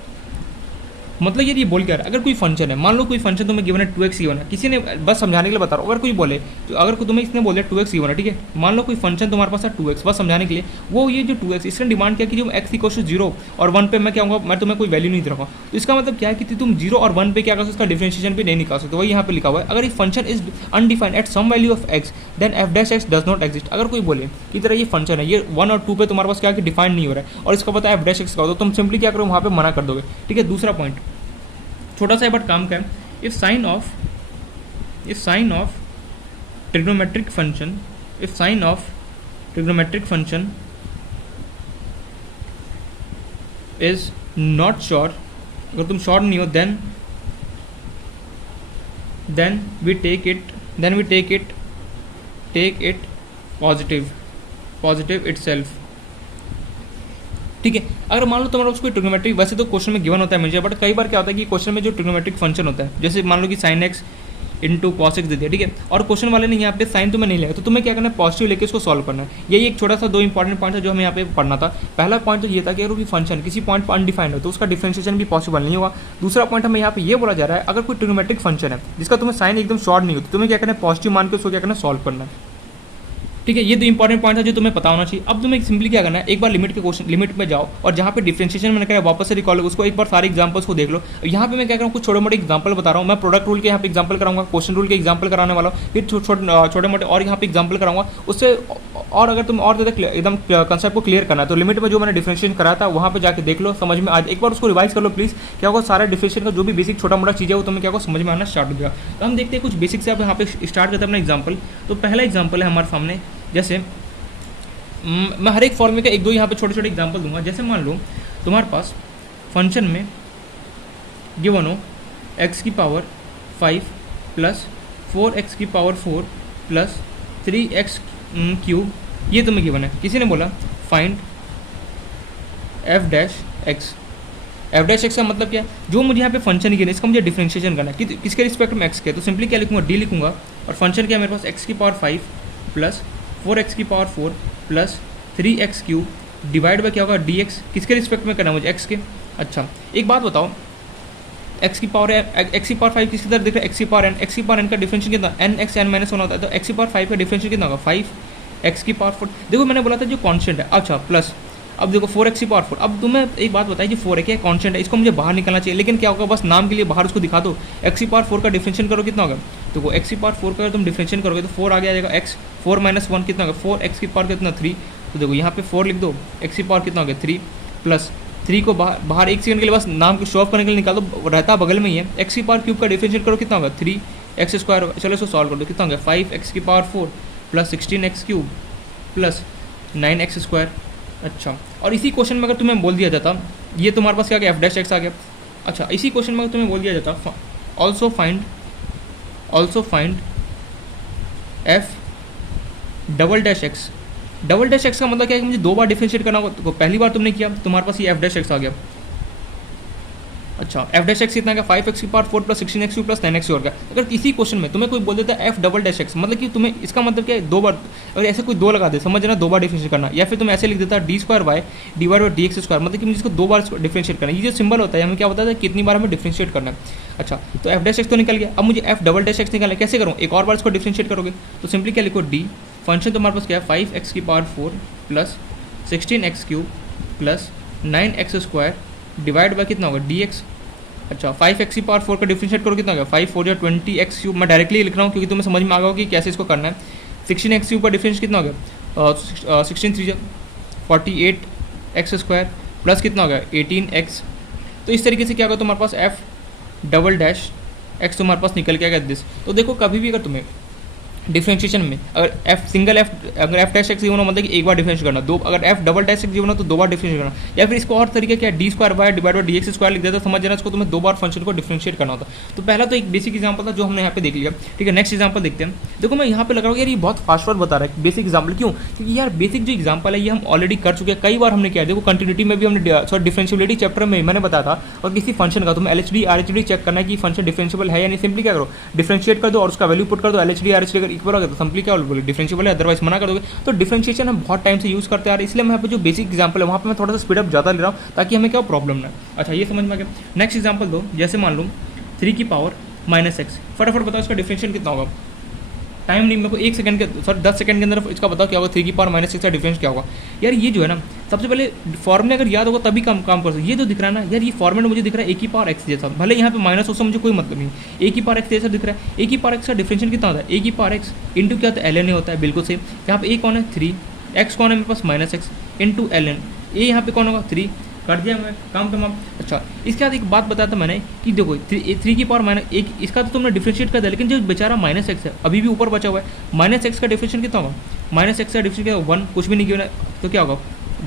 मतलब ये बोल क्या रहा है, अगर कोई फंक्शन है, मान लो कोई फंक्शन तुम्हें गिवन है 2x गिवन है, किसी ने बस समझाने के लिए बता रहा हूँ, अगर कोई बोले तो अगर तुम्हें इसने बोल दिया 2x गिवन है, ठीक है, मान लो कोई फंक्शन तुम्हारे पास है 2x, बस समझाने के लिए, वो ये जो 2x इसने डिमांड किया कि जो x इक्वल टू 0 और 1 पे मैं क्या होगा, मैं तुम्हें कोई वैल्यू नहीं दे रहा हूँ। तो इसका मतलब क्या है कि तुम 0 और 1 पे क्या कर सकते, उसका डिफरेंशिएशन भी नहीं निकाल सकते, वही यहाँ पे लिखा हुआ है। अगर ये function is undefined at some value of x then f dash x does not exist. अगर कोई बोले कि तरह ये फंक्शन है, ये 1 और 2 पे तुम्हारे पास क्या कि डिफाइंड नहीं हो रहा है और इसका पता है एफ डैश एक्स का, तो तुम सिंपली क्या करो वहाँ पे मना कर दोगे, ठीक है। दूसरा पॉइंट छोटा सा बट काम का है, if sine of if sine of trigonometric function, if sine of trigonometric function is not sure, अगर तुम श्योर नहीं हो then we take it positive itself. ठीक है, अगर मान लो तुम्हारा उसको ट्रिग्नोमेट्रिक, वैसे तो क्वेश्चन में गिवन होता है मुझे, बट कई बार क्या होता है कि क्वेश्चन में जो ट्रिग्नोमेट्रिक फंक्शन होता है, जैसे मान लो कि sine X into cos X दे दिया, ठीक है, और क्वेश्चन वाले ने यहाँ पे साइन तुम्हें नहीं लेगा, तो तुम्हें क्या करना है, पॉजिटिव लेके इसको सॉल्व करना है। यही एक छोटा सा दो इंपॉर्टेंट पॉइंट है जो हमें यहाँ पे पढ़ना था। पहला पॉइंट तो ये था कि अगर कोई फंक्शन किसी पॉइंट पर अनडिफाइंड हो तो उसका डिफरेंशिएशन भी पॉसिबल नहीं होगा। दूसरा पॉइंट हमें यहाँ पे ये बोला जा रहा है, अगर कोई ट्रिग्नोमेट्रिक फंक्शन है जिसका तुम्हें साइन एकदम शॉर्ट नहीं हो तो तुम्हें क्या करना है, पॉजिटिव मान के उसको क्या करना है, सॉल्व करना है। ठीक है, ये दो इंपॉर्टेंट पॉइंट है जो तुम्हें पता होना चाहिए। अब तुम्हें सिंपली क्या करना है, एक बार लिमिट में जाओ और जहाँ पे डिफरेंशिएशन मैंने कहा वापस से रिकॉल उसको एक बार सारे एग्जांपल्स को देख लो। यहाँ पे मैं क्या कर रहा हूँ, कुछ छोटे मोटे एग्जांपल बता रहा हूँ। मैं प्रोडक्ट रूल के यहाँ पे एग्जांपल कराऊंगा, क्वेश्चन रूल के एग्जांपल कराने वाला हूँ, फिर छोटे मोटे और यहाँ पे एग्जांपल कराऊंगा उससे। और अगर तुम और ज़्यादा एकदम कंसेप्ट को क्लियर करना है तो लिमिट में जो मैंने डिफरेंशिएशन कराया था वहाँ पे जाके देख लो, समझ में आज एक बार उसको रिवाइज कर लो प्लीज़। क्या होगा, सारा डिफरेंशिएशन का जो भी बेसिक छोटा मोटा चीज़ है वो तुम्हें क्या होगा समझ में आना स्टार्ट हो गया। तो हम देखते हैं कुछ बेसिक से आप यहाँ पे स्टार्ट करते हैं अपना एग्जाम्पल। तो पहला एग्जाम्पल है हमारे सामने, जैसे मैं हर एक फॉर्मूले का एक दो यहाँ पे छोटे छोटे एग्जांपल दूंगा। जैसे मान लो तुम्हारे पास फंक्शन में गिवन हो x की पावर 5 प्लस 4x की पावर 4 प्लस 3x क्यूब, ये तुम्हें गिवन है। किसी ने बोला फाइंड f डैश x का मतलब क्या है, जो मुझे यहाँ पे फंक्शन गिवन है इसका मुझे डिफरेंशिएशन करना है, किसके रिस्पेक्ट में x के, तो सिंपली क्या लिखूंगा, d लिखूंगा। और फंक्शन क्या है मेरे पास, x की पावर 5 प्लस 4x की power 4 plus 3x cube divide by क्या होगा, dx, किसके रिस्पेक्ट में करना है मुझे, x के। अच्छा एक बात बताओ, x की पावर 5 किसकी तरफ दिख रहा है, x की पावर n का डिफरेंशियल कितना, n x n माइनस 1 होता है, तो x की पावर 5 का डिफरेंशियल कितना होगा, 5x की पावर 4। देखो मैंने बोला था जो कॉन्स्टेंट है, अच्छा प्लस अब देखो 4x की पावर 4। अब तुम्हें एक बात बताइए, जो 4 है क्या कॉन्स्टेंट है, इसको मुझे बाहर निकालना चाहिए, लेकिन क्या होगा, बस नाम के लिए बाहर उसको दिखा दो। x की पावर 4 का डिफरेंशियल करो कितना होगा, तो वो x की पावर 4 का अगर तुम डिफरेंशियल करोगे तो 4 आ गया जाएगा, x 4 माइनस 1 कितना होगा, 4x की पावर कितना 3, तो देखो यहाँ पे 4 लिख दो, x की पावर कितना हो गया 3 प्लस 3 को बाहर एक सेकंड के लिए बस नाम को शो ऑफ करने के लिए निकाल दो, रहता बगल में ही है। x की पावर क्यूब का डिफरेंशियल करो कितना होगा 3x स्क्वायर, चलो इसको सॉल्व कर दो, कितना हो गया 5x की power 4 plus 16x cube plus 9x square. अच्छा, और इसी क्वेश्चन में अगर तुम्हें बोल दिया जाता, ये तुम्हारे पास क्या गया, f डैश x आ गया। अच्छा इसी क्वेश्चन में अगर तुम्हें बोल दिया जाता also find f double dash x का मतलब क्या है कि मुझे दो बार डिफरेंशिएट करना होगा, तो पहली बार तुमने किया तुम्हारे पास ये f डैश x आ गया। अच्छा f डैश x कितना गया, 5x की power 4 plus 16x cube plus 9x और गया। अगर इसी क्वेश्चन में तुम्हें कोई बोल देता है f डबल डैश x, मतलब कि तुम्हें इसका मतलब क्या है, दो बार, अगर ऐसे कोई दो लगा दे समझ ना, दो बार डिफरेंशिएट करना, या फिर तुम ऐसे लिख देता d square y divide by dx square, मतलब कि मुझे इसको दो बार डिफरेंशिएट करना है। ये जो सिंबल होता है हमें क्या बताता है कितनी बार हमें डिफरेंशिएट करना है। अच्छा तो f डैश x तो निकल गया, अब मुझे f डबल डैश x निकालना है, कैसे करूँ, एक और बार इसको डिफरेंशिएट करोगे तो सिंपली क्या लिखो, d फंक्शन तुम्हारे पास क्या है 5x की power 4 plus 16x cube plus 9x square divide by कितना होगा dx। अच्छा 5x की पावर 4 का डिफरेंशिएट करो कितना होगा, 5 4 20x क्यूब, मैं डायरेक्टली लिख रहा हूँ क्योंकि तुम्हें समझ में आ गया कि कैसे इसको करना है। 16x क्यूब का डिफरेंस कितना हो गया, 16 3 48x स्क्वायर प्लस कितना हो गया 18x। तो इस तरीके से क्या होगा, तुम्हारे पास f डबल डैश x तुम्हारे पास निकल के आएगा दिस। तो देखो कभी भी अगर तुम्हें डिफरेंशिएशन में अगर f डैश एक्स गिवन हो मतलब कि एक बार डिफरेंशिएट करना, दो अगर f double dash x given हो तो दो बार डिफरेंशिएट करना, या फिर इसको और तरीके क्या D square by divide by dx square लिख देता, तो समझ जाना इसको तुम्हें दो बार फंक्शन को डिफरेंशिएट करना होता। तो पहला तो एक बेसिक एग्जांपल था जो हमने यहाँ पे देख लिया, ठीक है। नेक्स्ट एग्जांपल देखते हैं। देखो मैं यहाँ पे लगा रहा हूँ यार ये बहुत फास्ट बता रहा है बेसिक एग्जाम्पल, क्यों, क्योंकि यार बेसिक जो एग्जाम्पल है ये हम ऑलरेडी कर चुके हैं, कई बार हमने किया। देखो कंटिन्यूटी में भी हमने डिफरेंशियबिलिटी चैप्टर में मैंने बताया था, और किसी फंक्शन का तुम्हें LHD RHD चेक करना है कि फंक्शन डिफरेंशिएबल है या नहीं, सिंपली क्या करो डिफरेंशिएट कर दो और उसका वैल्यू पुट कर दो, LHD RHD अगर इक्वल हो गया तो सिंपली क्या बोले डिफरेंशिएबल है, अदरवाइज मना कर दोगे। तो डिफरेंशिएशन हम बहुत टाइम से यूज़ करते आ रहे हैं, इसलिए मैं यहाँ पे जो बेसिक एग्जाम्पल है वहाँ पे मैं थोड़ा सा स्पीड अप ज़्यादा ले रहा हूँ ताकि हमें क्या प्रॉब्लम ना। अच्छा ये समझ में आ गया। नेक्स्ट एग्जाम्पल दो, जैसे मान लो 3 की पावर -x, फटाफट बताओ इसका डिफरेंशियल कितना होगा। टाइम नहीं, मेरे को 1 सेकंड के 10 सेकंड के अंदर इसका बताओ क्या होगा, 3 की पावर -6 का डिफरेंस क्या होगा। यार ये जो है ना, सबसे पहले फॉर्मूले अगर याद होगा तभी काम कर सकते। ये जो दिख रहा है ना यार, ये फॉर्मेट मुझे दिख रहा है a की पावर x जैसा, भले यहाँ पे माइनस उससे मुझे कोई मतलब नहीं, a की पावर x जैसा दिख रहा है। a की पावर x का डिफरेंशियल कितना होता है, a की पावर x इंटू क्या होता है ln होता है, बिल्कुल सेम। यहाँ पे a कौन है 3, x कौन है मेरे पास -x इंटू ln, a यहाँ पे कौन होगा 3, कर दिया मैं काम तमाम। अच्छा इसके बाद एक बात बताया था मैंने कि देखो 3 की पावर माइनस एक, इसका तो तुमने डिफरेंशिएट कर दिया, लेकिन जो बेचारा माइनस एक्स है अभी भी ऊपर बचा हुआ है, माइनस एक्स का डिफरेंशिएट कितना होगा, माइनस एक्स का डिफरेंशिएट क्या होगा 1, कुछ भी नहीं किया तो क्या होगा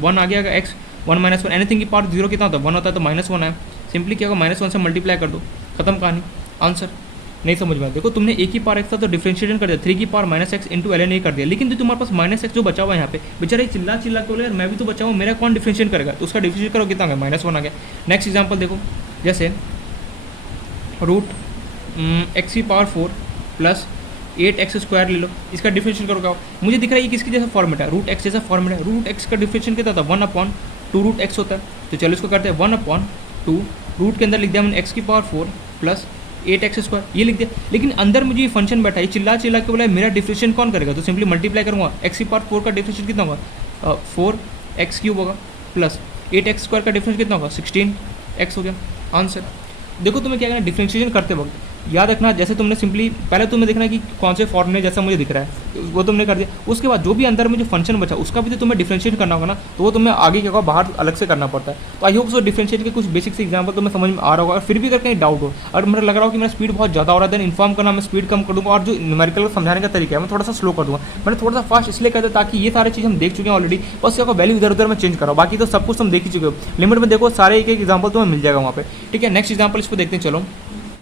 1 आ गया एक्स, 1 माइनस 1, एनीथिंग की पावर 0 कितना होता है 1 होता है, तो -1 है, सिंपली क्या होगा -1 से मल्टीप्लाई कर दो, खत्म कहानी, आंसर। नहीं समझ में आया, देखो तुमने a की पावर x था तो डिफरेंशिएशन कर दिया, 3 की power minus x into ln a कर दिया, लेकिन जो तुम्हारे पास माइनस एक्स जो बचा हुआ है यहाँ पे बेचारा चिल्ला चिल्ला के बोले यार मैं भी तो बचा हुआ, मेरा कौन डिफरेंशिएट करेगा, तो उसका डिफरेंशिएट करो कितना आ गया -1 आ गया। नेक्स्ट एग्जाम्पल देखो, जैसे रूट एक्स की पावर 4 प्लस 8x² ले लो, इसका डिफरेंशिएट करो क्या, मुझे दिख रहा है ये किसकी जैसा फॉर्मेट है, रूट एक्स जैसा फॉर्मेट है, रूट एक्स का डिफरेंशिएट कितना था 1/2 रूट एक्स होता है, तो चलो इसको करते हैं 1/2 रूट के अंदर लिख दिया मैंने x की पावर 4 प्लस 8x², ये लिख दिया, लेकिन अंदर मुझे ये फंक्शन बैठा है, चिल्ला चिल्ला के बोला मेरा डिफरेंशिएट कौन करेगा, तो सिंपली मल्टीप्लाई करूँगा, x की पावर 4 का डिफरेंशिएट कितना होगा 4x³ होगा प्लस 8x² का डिफरेंस कितना होगा 16x हो गया, आंसर। देखो तुम्हें क्या करना है डिफरेंशिएशन करते वक्त याद रखना, जैसे तुमने सिंपली पहले तुम्हें देखना है कि कौन से फॉर्मूले जैसा मुझे दिख रहा है वो तुमने कर दिया, उसके बाद जो भी अंदर में जो फंक्शन बचा उसका भी तो तुम्हें डिफरेंशिएट करना होगा ना, तो वो तुम्हें आगे क्या होगा बाहर अलग से करना पड़ता है। तो आई होप सो डिफरेंशिएट के कुछ बेसिक से एग्जाम्पल तुम्हें समझ में आ रहा होगा, और फिर भी अगर कहीं डाउट हो और मुझे लग रहा हो कि मेरा स्पीड बहुत ज़्यादा हो रहा है, देन इन्फॉर्म करना, मैं स्पीड कम कर दूँगा, और जो न्यूमेरिकल समझाने का तरीका है मैं थोड़ा सा स्लो कर दूँगा, मैंने थोड़ा सा फास्ट इसलिए कर दिया ताकि ये सारी चीज़ हम देख चुके हैं ऑलरेडी, बस क्या वैल्यू इधर उधर में चेंज करो, बाकी तो सब कुछ तुम देख ही चुके हो, लिमिट में देखो सारे एक एक एग्जाम्पल तुम्हें मिल जाएगा वहाँ पे, ठीक है। नेक्स्ट एग्जाम्पल इसको देखते हैं, चलो